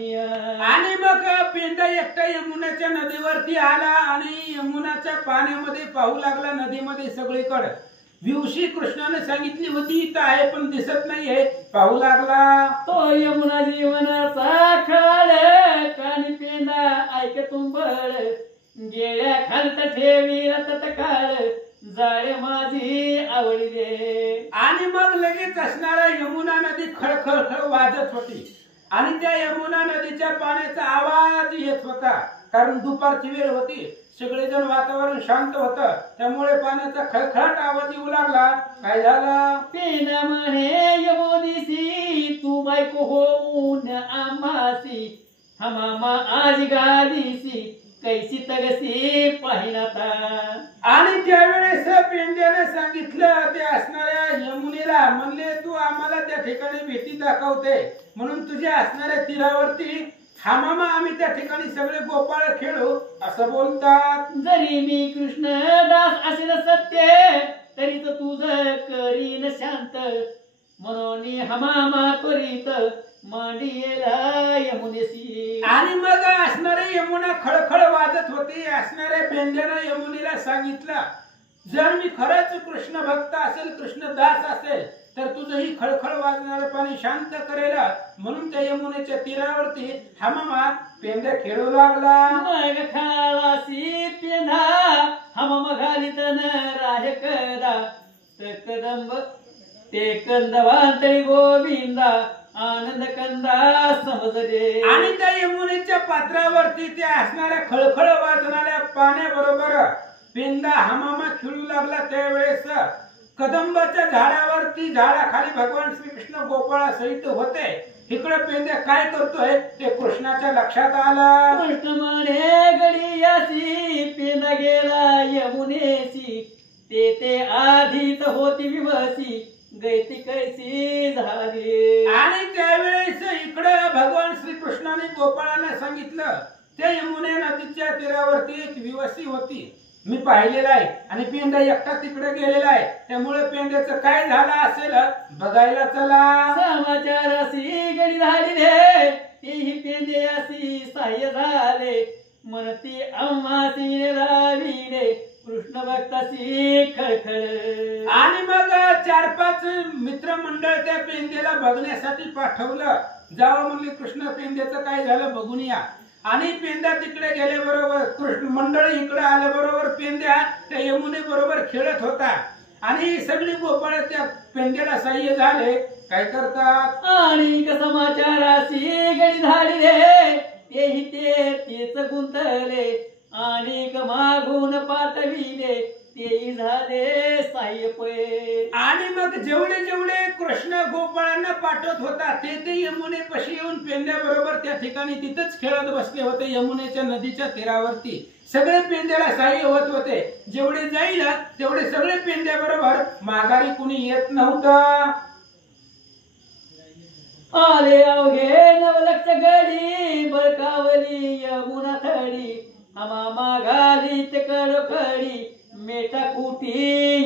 आणि मग पेंडा एकटा यमुनाच्या नदीवरती आला आणि यमुनाच्या पाण्यामध्ये पाहू लागला, नदीमध्ये सगळीकडे. दिवशी कृष्णाने सांगितली होती इथं आहे पण दिसत नाहीये, पाहू लागला. तो यमुना जीवनाचा खळ कानी पेंदा ऐक तुंबळ, गेल्या खालत ठेवी तत्काळ जाळे माझी आवडले. आणि मग लगेच असणारा यमुना नदी खळखळ वाजत होती आणि त्या यमुना नदीच्या पाण्याचा आवाज येत होता, कारण दुपारची वेळ होती, सगळेजण वातावरण शांत होतं, त्यामुळे पाण्याचा खळखळाट आवाज येऊ लागला. काय झालं. पेना म्हणे यमुनीसी तू बायको होऊन आम्हासी, हमामा आज गादीसी कैसी तगसी पाहिनाता. आणि त्यावेळेस पेंड्याने सांगितलं ते असणाऱ्या यमुनेला, म्हणले तू आम्हाला त्या ठिकाणी भीती दाखवते म्हणून तुझ्या असणाऱ्या तीरावरती हा मामा आम्ही त्या ठिकाणी सगळे गोपाळ खेळू असं बोलतात. जरी मी कृष्णदास असेल सत्य तरी तर तुझं करीन शांत म्हणून हमामा त्वरित मांडियेला यमुनेशी. आणि मग असणारे यमुना खळखळ वाजत होती. असणाऱ्या पेंड्यानं यमुनेला सांगितलं जर मी खरंच कृष्ण भक्त असेल कृष्णदास असेल तर तुझं ही खळखळ वाजणारं पाणी शांत करेल. म्हणून त्या यमुनेच्या तीरावरती हा मामा पेंड्या खेळू लागला. मग खालासी पेंढा हमामा घालीत न राहे कदा कदंब ते कंदवांतळी गोविंदा आनंद कंदा समजले. आणि त्या यमुनेच्या पात्रावरती त्या असणाऱ्या खळखळ वाजणाऱ्या पाण्याबरोबर पेंदा हमामा खेळू लागला. त्यावेळेस कदंबाच्या झाडावरती झाडाखाली भगवान श्रीकृष्ण गोपाळा सहित होते. इकडे पेंद्या काय करतोय ते कृष्णाच्या लक्षात आलं. कृष्ण म्हणे गडियासी पेंदा गेला यमुनेशी ते आधीच होती विवसी गैती कैसी झाली. आणि त्यावेळेस इकडे भगवान श्रीकृष्णाने गोपाळांना सांगितलं त्या यमुने नदीच्या तीरावरती एक विवसी होती मी पाहिलेला आहे आणि पेंडा एकटा तिकडे गेलेला आहे. त्यामुळे पेंड्याचं काय झालं असेल बघायला चला. समाचारासी गडी झाली रे तेही पेंड्यासी सहाय्य झाले म्हणती आम्हासी लाविले कृष्ण भक्तासी खळखळ. आणि मग 4-5 मित्रमंडळ त्या पेंड्याला बघण्यासाठी पाठवलं. जावं म्हणले कृष्ण पेंड्याचं काय झालं बघून या. आणि पेंड्या तिकडे गेल्याबरोबर कृष्ण मंडळी इकडे आल्याबरोबर पेंड्या त्या यमुने बरोबर खेळत होता. आणि सगळी गोपाळ त्या पेंड्याला सहाय्य झाले. काय करतात आणि समाचारासी गडी झाली रे तेही तेच गुंतले आणि मागून पाठविले तेही झाले साह्यपय. आणि मग जेवढे जेवढे कृष्ण गोपाळांना पाठवत होता ते यमुने पशी येऊन पेंड्या बरोबर त्या ठिकाणी तिथंच खेळत बसले होते. यमुनेच्या नदीच्या तीरावरती सगळे पेंड्याला सहाय्य होत होते. जेवढे जाईल तेवढे सगळे पेंड्या बरोबर माघारी कुणी येत नव्हतं. आले अवघे नवलक्ष गडी बळकावली यमुना थडी हमा माघाली कडखडी मेटा कुटी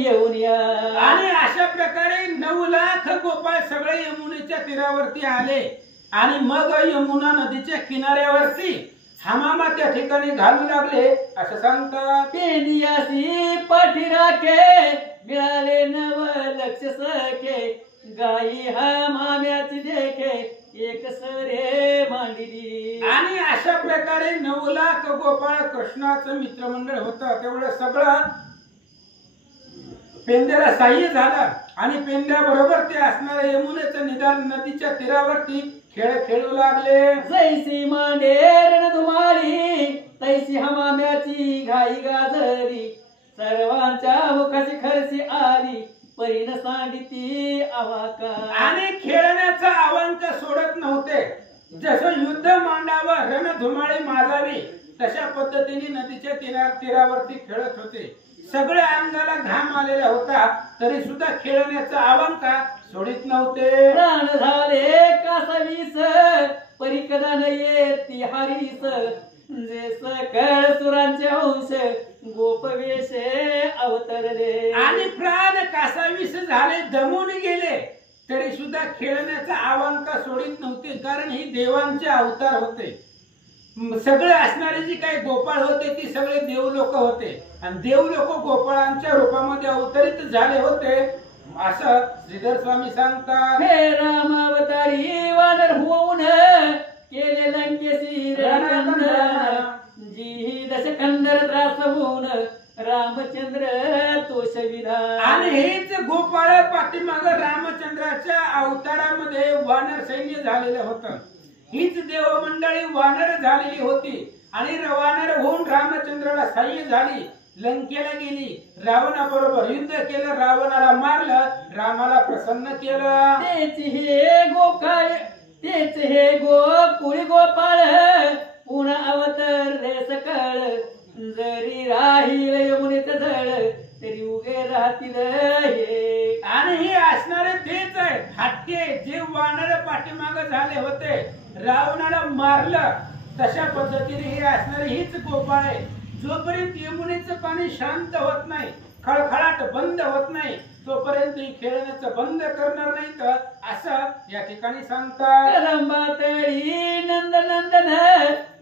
येऊन या. आणि अशा प्रकारे 9 लाख गोपाळ सगळे यमुनेच्या तीरावरती आले. आणि मग यमुना नदीच्या किनाऱ्यावरती हमामा त्या ठिकाणी घालू लागले असं सांगतात. पेंडियासी पाठी राखे मिळाले नवलक्ष सखे गाई हा माम्याची देखे एक सरे मांडली. आणि अशा प्रकारे 9 लाख गोपाळ कृष्णाचं मित्रमंडळ होतं. तेवढं सगळं पेंड्याला सहाय्य झालं. आणि पेंड्या बरोबर ते असणाऱ्या यमुनेचं निदान नदीच्या तीरावरती खेळ खेळू लागले. जैसी मांडेरण धुमारी तैसी हमाम्याची घाई गाजरी सर्वांच्या मुखाची खरसी आली परीन सांडिती अवाका. आणि खेळण्याचा अवांत सोडत नव्हते. जसं युद्ध मांडावं रणधुमाळी माजावी तशा पद्धतीने नदीच्या तीरावरती खेळत होते. सगळ्या अंगाला घाम आलेला होता तरी सुद्धा खेळण्याचा अवांका सोडित नव्हते. प्राण झाले कासावीस परिकदा न येती हरीस जे सकळ सुरांचे अंश गोपवेश अवतरले. आणि प्राण कासावीस झाले दमून गेले तरी सुद्धा खेळण्याचा अवांका सोडित नव्हते. कारण ही देवांचे अवतार होते. सगळे असणारे जे काही गोपाळ होते ती सगळे देव लोक होते. आणि देव लोक गोपाळांच्या रूपामध्ये अवतरित झाले होते असं श्रीधर स्वामी सांगतात. हे राम अवतारी वानर होऊन केले लंकेशी रणकंदन जी दशकंदर त्रास होऊन रामचंद्र तोषविला. आणि हेच गोपाळ पाठीमाग रामचंद्राच्या अवतारामध्ये वानर सैन्य झालेलं होतं. हीच देवमंडळी वानर झालेली होती. आणि वानर होऊन रामचंद्राला सहाय्य झाली. लंकेला गेली. रावणाबरोबर युद्ध केलं. रावणाला मारलं. रामाला प्रसन्न केलं. तेच हे गोकुळी गोपाळ पुन्हा अवतरले सकळ जरी राहील यमुनेच झळ तरी उगे राहतील हे. आणि हे असणारे तेच आहे हत्ते जे वानर पाठीमाग झाले होते रावणाला मारलं तशा पद्धतीने हे असणारी हीच गोपाळ आहे. जोपर्यंत यमुनेचं पाणी शांत होत नाही, खळखळाट बंद होत नाही, तोपर्यंत ही खेळण्याचं बंद करणार नाही. तर असं या ठिकाणी सांगतात. कदंबातळी नंदनंदन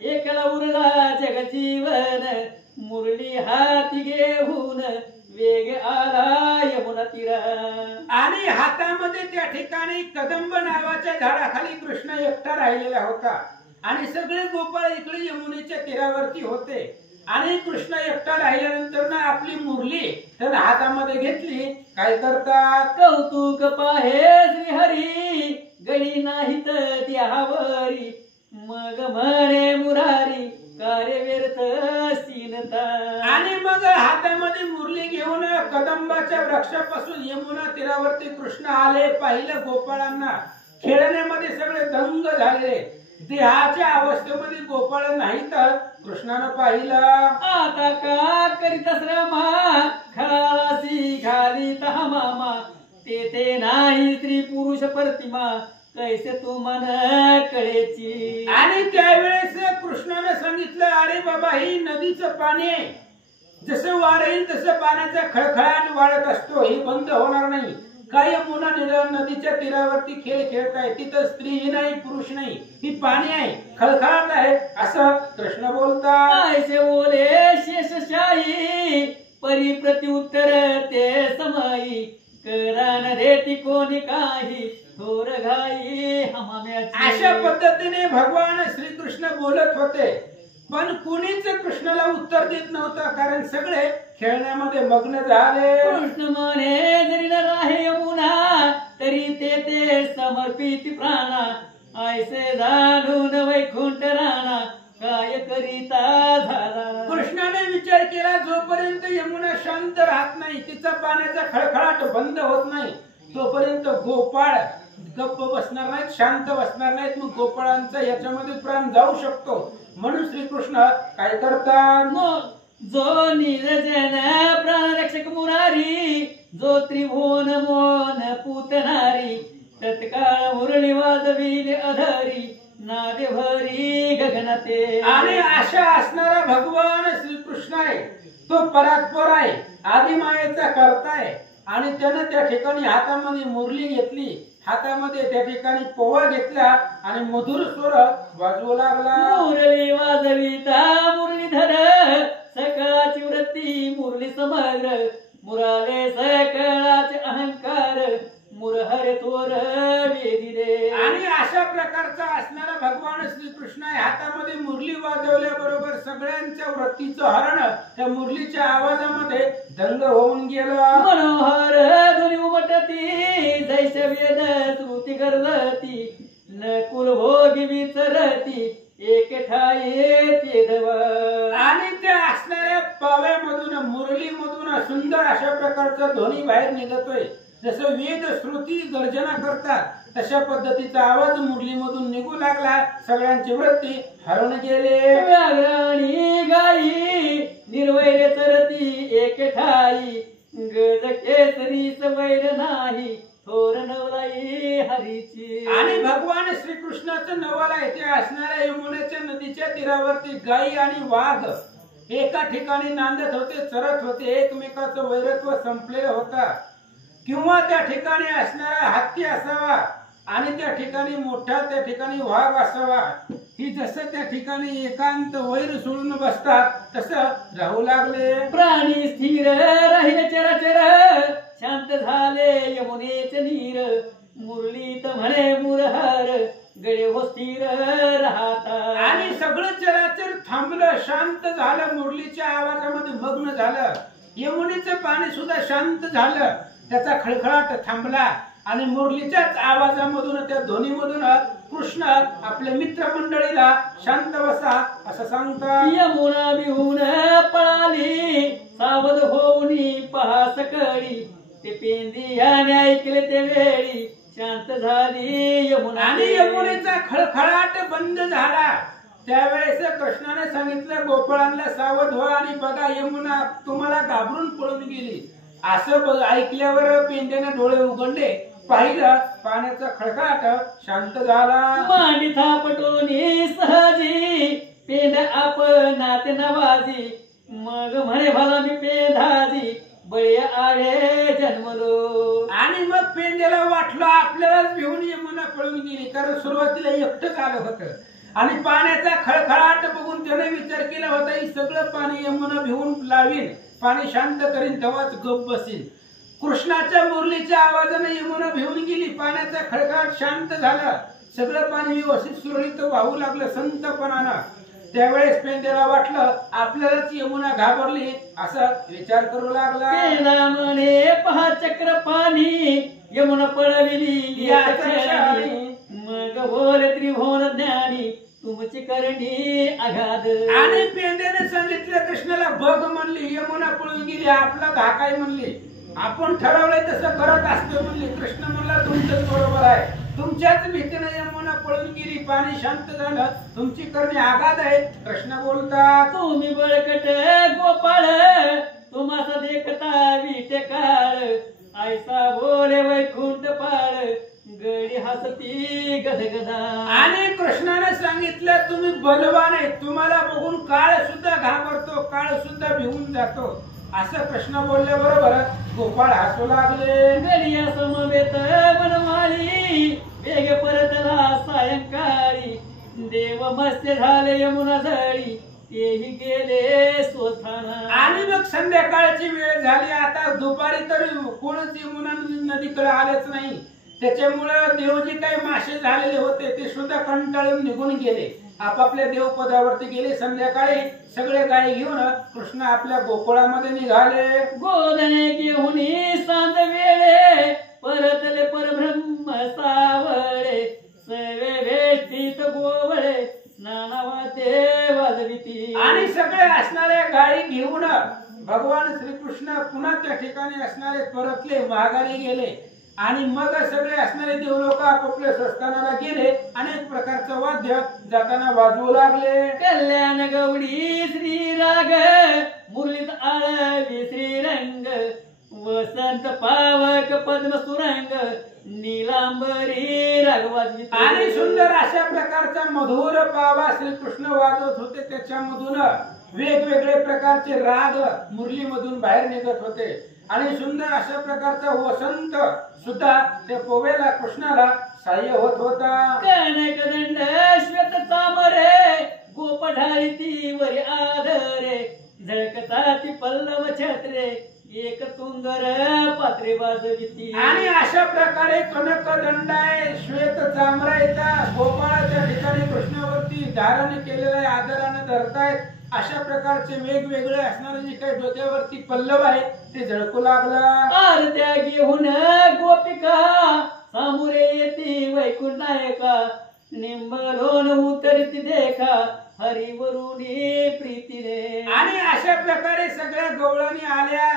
एकला उरला जगजीवन, मुरली हाती घेऊन वेग आला यमुना तीरा. आणि हातामध्ये त्या ठिकाणी कदंब नावाच्या झाडाखाली कृष्ण एकटा राहिलेला होता आणि सगळे गोपाळ इकडे यमुनेच्या तीरावरती होते. आणि कृष्ण एकटा राहिल्यानंतर ना आपली मुरली तर हातामध्ये घेतली. काय करतात? कौतुक पाहे श्रीहरी, गडी नाहीत द्यावरी, मग म्हणे मुरारी कार्य व्यर्थ सीनता. आणि मग हातामध्ये मुरली घेऊन कदंबाच्या वृक्षापासून यमुना तीरावरती कृष्ण आले. पाहिलं गोपाळांना, खेळण्यामध्ये सगळे दंग झाले. देहाच्या अवस्थेमध्ये गोपाळ नाही तर कृष्णानं पाहिलं. आता का करीतस रमा, खळावासी घालीत हा मामा, तेथे नाही स्त्री पुरुष प्रतिमा, कैसे तू मन कळेची. आणि त्यावेळेस कृष्णाने सांगितलं, अरे बाबा ही नदीचं पाणी आहे, जसं वार येईल तसं पाण्याचा खळखळाट वाढत असतो, हे बंद होणार नाही. काय यमुना नदीच्या तीरावरती खेळ खेळताय, तिथं स्त्री नाही पुरुष नाही, ही पाणी आहे, खळखळाट आहे, असं कृष्ण बोलतात. ऐसे बोले शेषशाही, परी प्रति उत्तर ते समाई, करान देती कोणी काही, थोर घाई हमाम्याची. अशा पद्धतीने भगवान श्रीकृष्ण बोलत होते, पण कुणीच कृष्णाला उत्तर देत नव्हतं, कारण सगळे खेळण्यामध्ये मग्न झाले. कृष्ण म्हणे जरी न राहे यमुना, तरी ते समर्पित प्राणा, ऐसे जाणून वैकुंठ राणा, काय करीता झाला. कृष्णाने विचार केला, जोपर्यंत यमुना शांत राहत नाही, तिचा पाण्याचा खळखळाट बंद होत नाही, तोपर्यंत गोपाळ गप्प बसणार नाहीत, शांत बसणार नाहीत. मग गोपाळांचा याच्यामध्ये प्राण जाऊ शकतो. म्हणून श्रीकृष्ण काय करतात? जो निर्जन प्राणरक्षक मुरारी, जो त्रिभुवन मोन पूतनारी, तत्काळ मुरळी वाजविले अधरी, नादे भरी गगनाते. आणि अशा असणारा भगवान श्रीकृष्ण आहे, तो परात्पर आहे, आदिमायेचा करता आहे. आणि त्यानं त्या ठिकाणी हातामध्ये मुरली घेतली, हातामध्ये त्या ठिकाणी पोवा घेतला आणि मधुर स्वर वाजवू लागला. मुरली वाजविता मुरलीधर, सकळाची वृत्ती मुरली समग्र, मुराले सकळाचे अहंकार, मुरहर थोर वेदिले. आणि अशा प्रकारचा असणारा भगवान श्रीकृष्ण आहे. हातामध्ये मुरली वाजवल्याबरोबर सगळ्यांच्या वृत्तीचं हरण त्या मुरलीच्या आवाजामध्ये दंग होऊन गेलं. मनोहर धुनी उमटती, जैसे वेद श्रुती गरजती, नकुल भोगी विचरती, एक ठाई ते देव. आणि त्या असणाऱ्या पाव्यामधून मुरलीमधून सुंदर अशा प्रकारचा ध्वनी बाहेर निघतोय. जसं वेद श्रुती गर्जना करतात तशा पद्धतीचा आवाज मुरलीमधून निघू लागला. सगळ्यांची वृत्ती हरून गेले. व्याघ्राणी गाई निर्वैर चरती एक ठाई, गज केसरी सवैर नाही, थोर नवलाई हरीची. आणि भगवान श्रीकृष्णाचं नवल आहे. ते असणाऱ्या यमुनेच्या नदीच्या तीरावरती गाई आणि वाघ एका ठिकाणी नांदत होते, चरत होते. एकमेकाचं वैरत्व संपलेलं होतं. किंवा त्या ठिकाणी असणारा हत्ती असावा आणि त्या ठिकाणी मोठा त्या ठिकाणी वाघ असावा. ही जसं त्या ठिकाणी एकांत वैर सोडून बसतात तसं राहू लागले. प्राणी स्थिर राहिले चराचर, शांत झाले यमुनेचे नीर, मुरलीत म्हणे मुरहर, गळे हो स्थिर राहता. आणि सगळं चराचर थांबलं, शांत झालं, मुरलीच्या आवाजामध्ये मग्न झालं. यमुनेचं पाणी सुद्धा शांत झालं, त्याचा खळखळाट थांबला. आणि मुरलीच्याच आवाजामधून त्या ध्वनीमधून कृष्ण आपल्या मित्रमंडळीला शांत बसा असं सांगतात. यमुना बिहून पळाली, सावध होऊन पहा सकळी, ते पेंदी याने ऐकले ते वेळी, शांत झाली यमुना. आणि यमुनेचा खळखळाट बंद झाला. त्यावेळेस कृष्णाने सांगितलं गोपाळांना, सावध व्हा आणि बघा, यमुना तुम्हाला घाबरून पळून गेली. असं ऐकल्यावर पेंड्याने डोळे उघडले, पाहिलं पाण्याचा खळखळाट शांत झाला. मांडी थापटोनी सहजी पेंड आपणात नवाजी मग म्हणे भला मी पेंधाजी बळी आळे जन्मलो. आणि मग पेंड्याला वाटलं आपल्यालाच भिवून यमुना पळून गेली, कारण सुरुवातीला एकटंच आलं होतं आणि पाण्याचा खळखळाट बघून त्याने विचार केला होता ही सगळं पाणी यमुना भिवून लावीन, पाणी शांत करीन, तेव्हाच गप बसीन. कृष्णाच्या मुरलीच्या आवाजाने यमुना भिवून गेली, पाण्याचा खळखळाट शांत झाला, सगळं पाणी व्यवस्थित सुरळीत वाहू लागलं संतपणानं. त्यावेळेस पेंड्याला वाटलं आपल्यालाच यमुना घाबरली असा विचार करू लागला. पेंडा म्हणे पहा चक्र पाणी यमुना पळविली मग बोल त्रिभुवन ज्ञानी तुमची करणी आघात. आणि पेंड्याने सांगितलं कृष्णाला बघ म्हणली, यमुना पळून गेली, आपला धाकाय म्हणली, आपण ठरवलंय तसं करत असतो म्हणली. कृष्ण म्हणला तुमचंच बरोबर आहे, तुमच्याच भीतीने यमुना पळून गेली, पाणी शांत झालं, तुमची करणी आघात आहे. कृष्ण बोलतात तुम्ही बळकट गोपाळ तुम्हासा देखता विटे काळ ऐसा बोले वैकुंठ पाळ गडी हसती गदगदा. आणि कृष्णाने सांगितलं तुम्ही बलवान आहे, तुम्हाला बघून काळ सुद्धा घाबरतो, काळ सुद्धा भिवून जातो. असं कृष्ण बोलल्या बरोबर गोपाळ हसू लागले. गडिया समवेत बनवाली वेग परतला सायंकाळी देव मस्त झाले यमुना झळी तेही गेले स्वस्थाना. आणि मग संध्याकाळची वेळ झाली, आता दुपारी तरी कोणच यमुना नदीकडे आलेच नाही. त्याच्यामुळं देव जे काही मासे झालेले होते ते सुद्धा कंटाळून निघून गेले, आपापल्या देवपदावरती गेले. संध्याकाळी सगळे गायी घेऊन कृष्ण आपल्या गोकुळामध्ये निघाले. गोधने घेऊन सांज वेळे परतले परब्रह्म सावळे सवे वेष्टीत गोवळे नाना वाद्ये वाजविती. आणि सगळे असणाऱ्या गायी घेऊन भगवान श्रीकृष्ण पुन्हा त्या ठिकाणी असणारे परतले, माघारी गेले. आणि मग सगळे असणारे देवलोक आपापल्या स्वस्थानाला गेले. अनेक प्रकारचं वाद्य जाताना वाजवू लागले. कल्याण गौडी श्रीराग मुरलीत आळवी श्रीरंग वसंत पावक पद्म सुरंग नीलांबरी राग वाजवित. आणि सुंदर अशा प्रकारचा मधुर पावा श्रीकृष्ण वाजवत होते, त्याच्यामधून वेगवेगळे प्रकारचे राग मुरलीमधून बाहेर निघत होते. आणि सुंदर अशा प्रकारचा वसंत सुद्धा त्या पोवेला कृष्णाला सहाय्य होत होता. कनक दंड श्वेत चामरे गोपढाळी ती वरी आधरे झळकता ती पल्लव छत्रे एक तुंगर पात्रे वाजविती. आणि अशा प्रकारे कनक दंड आहे, श्वेत चामरा येतात, गोपाळाच्या ठिकाणी कृष्णावरती धारण केलेलं आहे, आदराने धरतायत. अशा प्रकारचे वेगवेगळे असणारे जे काही डोक्यावरती पल्लव आहे ते झळकू लागला. आरत्या घेऊन गोपिका सामुरे येती वैकुंठायका निंबलोन उतरती देखा हरिवरुणी प्रीतीने. आणि अशा प्रकारे सगळ्या गवळणी आल्या,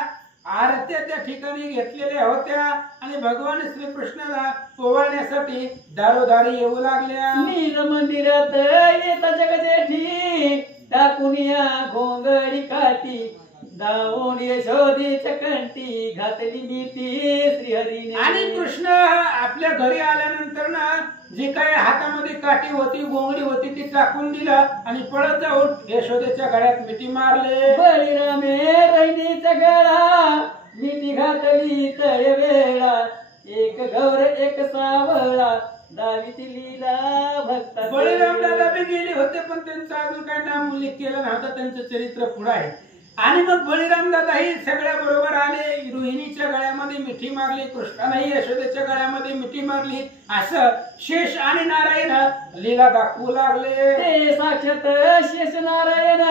आरत्या त्या ठिकाणी घेतलेल्या होत्या आणि भगवान श्रीकृष्णाला पोवाळण्यासाठी दारोदारी येऊ लागल्या. नील मंदिरात येता जगजेठी टाकून या घोंगडी काठी दावून यशोदेच्या कंठी घातली भीती श्रीहरीने. आणि कृष्ण आपल्या घरी आल्यानंतर ना जी काही हातामध्ये काठी होती, घोंगडी होती ती टाकून दिलं आणि पळत जाऊन यशोदेच्या गळ्यात मिठी मारले. बळीरामे रहिनीचा गळा मिठी घातली तळ वेळा एक गौर एक सावळा दावीती लीला भक्ता. बळीराम दादा बी गेले होते पण त्यांचं अजून काही नाम उल्लेख केला नव्हता, त्यांचं चरित्र पुढे आहे. आणि मग बळीराम दादा ही सगळ्या बरोबर आले, रोहिणीच्या गळ्यामध्ये मिठी मारली, कृष्णाने यशोदेच्या गळ्यामध्ये मिठी मारली. असं शेष आणि नारायण लीला दाखवू लागले. ते साक्षात शेष नारायण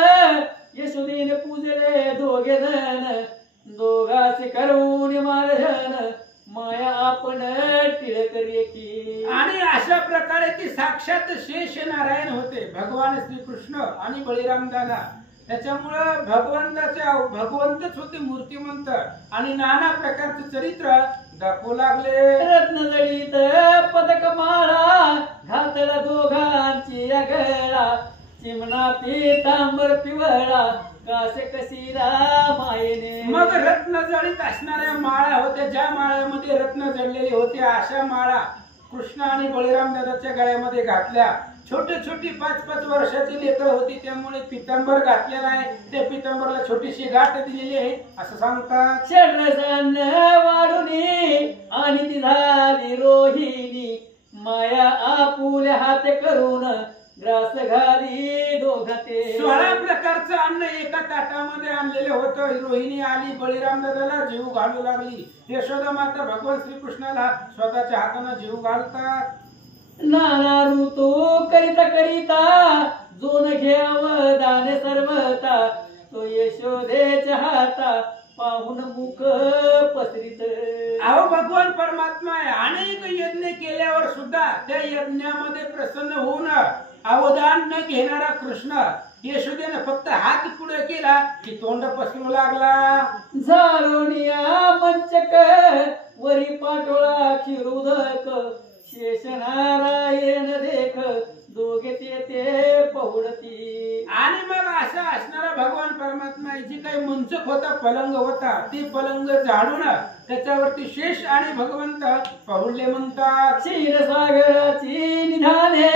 यशोदेने पूजले दोघे जण दोघाचे करून मारजन माया आपण टिळकरी की. आणि अशा प्रकारे ती साक्षात शेष नारायण होते भगवान श्रीकृष्ण आणि बळीराम दादा. त्याच्यामुळं भगवंतच होते मूर्तिमंत आणि नाना प्रकारचे चरित्र दाखवू लागले. रत्नजडीत पदक माळा घातला दोघांची गळा चिमणा पितांबर पिवळा कासे कशीला मायेने. मग रत्न जडित असणाऱ्या माळा होत्या, ज्या माळ्यामध्ये रत्न जडलेले होते अशा माळा कृष्ण आणि बळीराम दादाच्या गळ्यामध्ये घातल्या. छोटी छोटी 5-5 वर्षाची लेकरं होती, त्यामुळे पितांबर घातलेला आहे. त्या पितांबरला छोटीशी गाठ दिलेली आहे असं सांगतात. षड्रसान्न वाढुनी आणि ती झाली रोहिणी, माया आपुल्या हात करून ग्रास घाली दोघाते. 16 प्रकारचं अन्न एका ताटामध्ये आणलेलं होतं. रोहिणी आली, बळीराम दादाला जीव घालू लागली. यशोदा माता भगवान श्रीकृष्णाला स्वतःच्या हाताने जीव घालतात. नाना ऋतू करिता करिता जोन घ्याव दान सर्वता, तो यशोदेच्या हाता पाहून मुख पसरित. अहो भगवान परमात्मा आहे. अनेक यज्ञ केल्यावर सुद्धा त्या यज्ञामध्ये प्रसन्न होऊन अवदान न घेणारा कृष्ण यशोदेने फक्त हात पुढे केला की तोंड पसरू लागला. झालोनिया मंचक वरी पाटोळा खिरुदक, शेष नारायण देख दोघे ते पहुडती. आणि मग असा असणारा भगवान परमात्मा जी काही मंचक होता, पलंग होता, ते पलंग झाडून त्याच्यावरती शेष आणि भगवंत पहुडले म्हणतात. क्षीरसागराची निधाने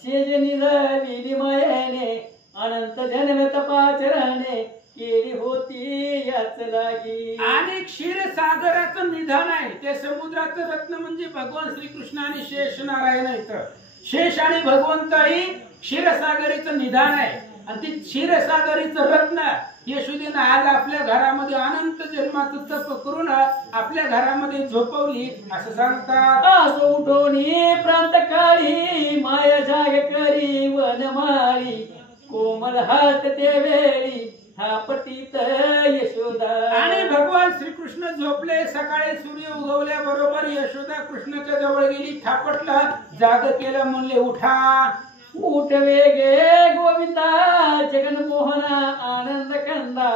शेज निजविली मायेने, अनंत जन्म तपाचरणे केली होती याच लागी. आणि क्षीरसागराचं निधान आहे. ते समुद्राचं रत्न म्हणजे भगवान श्रीकृष्ण आणि शेष नारायण आहेत. शेष आणि भगवंत ही क्षीरसागरीचं निधान आहे. आणि ती क्षीरसागरीचं रत्न यशोदेनं आज आपल्या घरामध्ये अनंत जन्माचं तप करून आपल्या घरामध्ये झोपवली असं सांगतात. आस उठोनी प्रांत काळी माया जाग करी वनमाळी, कोमल हात ते वेळी थापटीत यशोदा. आणि भगवान श्रीकृष्ण झोपले. सकाळी सूर्य उगवल्या बरोबर यशोदा कृष्णाच्या जवळ गेली, थापटलं, जाग केलं, म्हणले उठा. उठ वेगे गोविंदा जगनमोहना आनंद कंदा,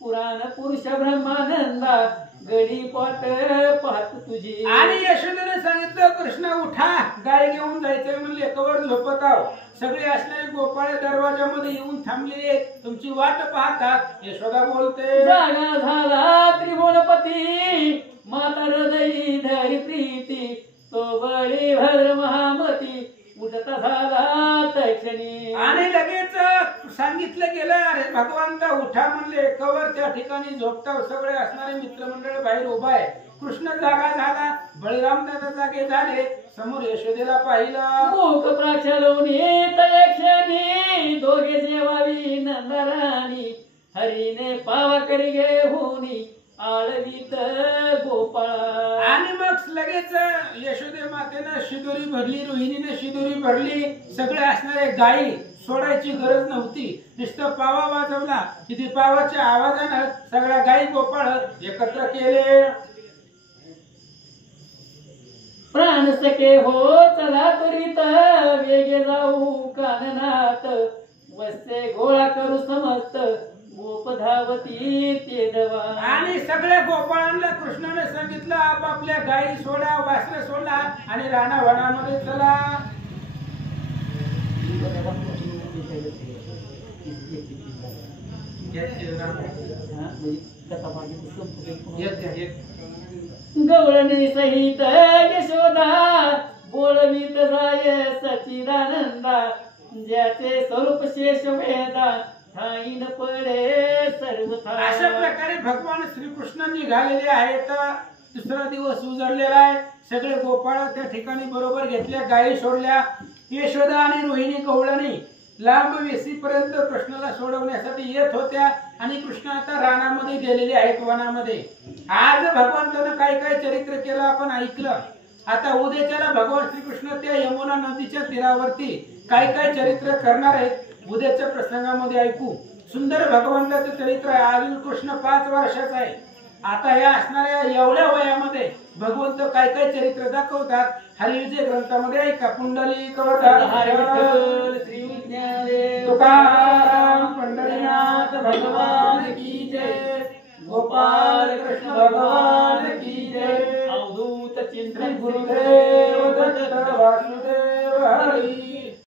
पुराण पुरुष ब्रह्मानंदा गडी पोट पाहत तुझी. आणि यशोदेने सांगितलं कृष्णा उठा, गाय घेऊन जायचंय. म्हणले कवर झोपत आहो. सगळे असणारे गोपाळ दरवाजामध्ये येऊन थांबले, तुमची वाट पाहतात. यशोदा बोलते. जागा झाला त्रिभुवनपती, माता हृदयी धरी प्रीती, तो बळी भद्र महामती उठता झाला तक्षणी. आणि लगेच सांगितलं गेलं, अरे भगवंता उठा म्हणले. कवर त्या ठिकाणी झोपता. सगळे असणारे मित्रमंडळ बाहेर उभा आहे. कृष्ण जागा झाला, बळीराम दादा जागे झाले. समोर यशोदेला पाहिलं. मुख प्रक्षालवणी तयक्षणी, दोघे जेवावी नंदराणी, हरीने पावा करी घेऊनी आळवीत गोपाळा. आणि मग लगेच यशोदे मातेनं शिदोरी भरली, रोहिणीने शिदोरी भरली. सगळे असणारे गायी सोडायची गरज नव्हती. नुसतं पावा वाजवला की ती पावाच्या आवाजानं सगळ्या गायी गोपाळ एकत्र केले. प्राण सखे हो चला त्वरित, वेगे जाऊ काननात, वस्ते गोळा करू समस्त गोप धावती ते दवा. आणि सगळ्या गोपाळांना कृष्णाने सांगितलं आपापल्या गायी सोडा, वासरे सोडा आणि रानावनामध्ये चला. गवळणी सहित यशोदा बोलवीत राय सचिदानंदा, ज्याचे स्वरूप शेष वेदा ठाईन पडे सर्वथा. अशा प्रकारे भगवान श्रीकृष्ण निघालेले आहेत. दुसरा दिवस उजळलेला आहे. सगळे गोपाळ त्या ठिकाणी बरोबर घेतल्या, गायी सोडल्या. यशोदा आणि रोहिणी कवळणी लांब वेसीपर्यंत कृष्णाला सोडवण्यासाठी येत होत्या. आणि कृष्ण आता रानामध्ये गेलेले आहेत, वनामध्ये. आज भगवंतानं काय काय चरित्र केलं आपण ऐकलं. आता उद्याच्याला भगवान श्रीकृष्ण त्या यमुना नदीच्या तीरावरती काय काय चरित्र करणार आहेत उद्याच्या प्रसंगामध्ये ऐकू. सुंदर भगवंताचं चरित्र आहे. अजून कृष्ण 5 वर्षाचा आहे. आता या असणाऱ्या एवढ्या वयामध्ये भगवंत काय काय चरित्र दाखवतात हरिविजय ग्रंथामध्ये ऐका. पुंडलिक वरदान श्री ज्ञानदेव तुकाराम पंढरीनाथ भगवान की जय. गोपाल कृष्ण भगवान की जय. अवधूत चिंतन गुरुदेव दत्त वासुदेव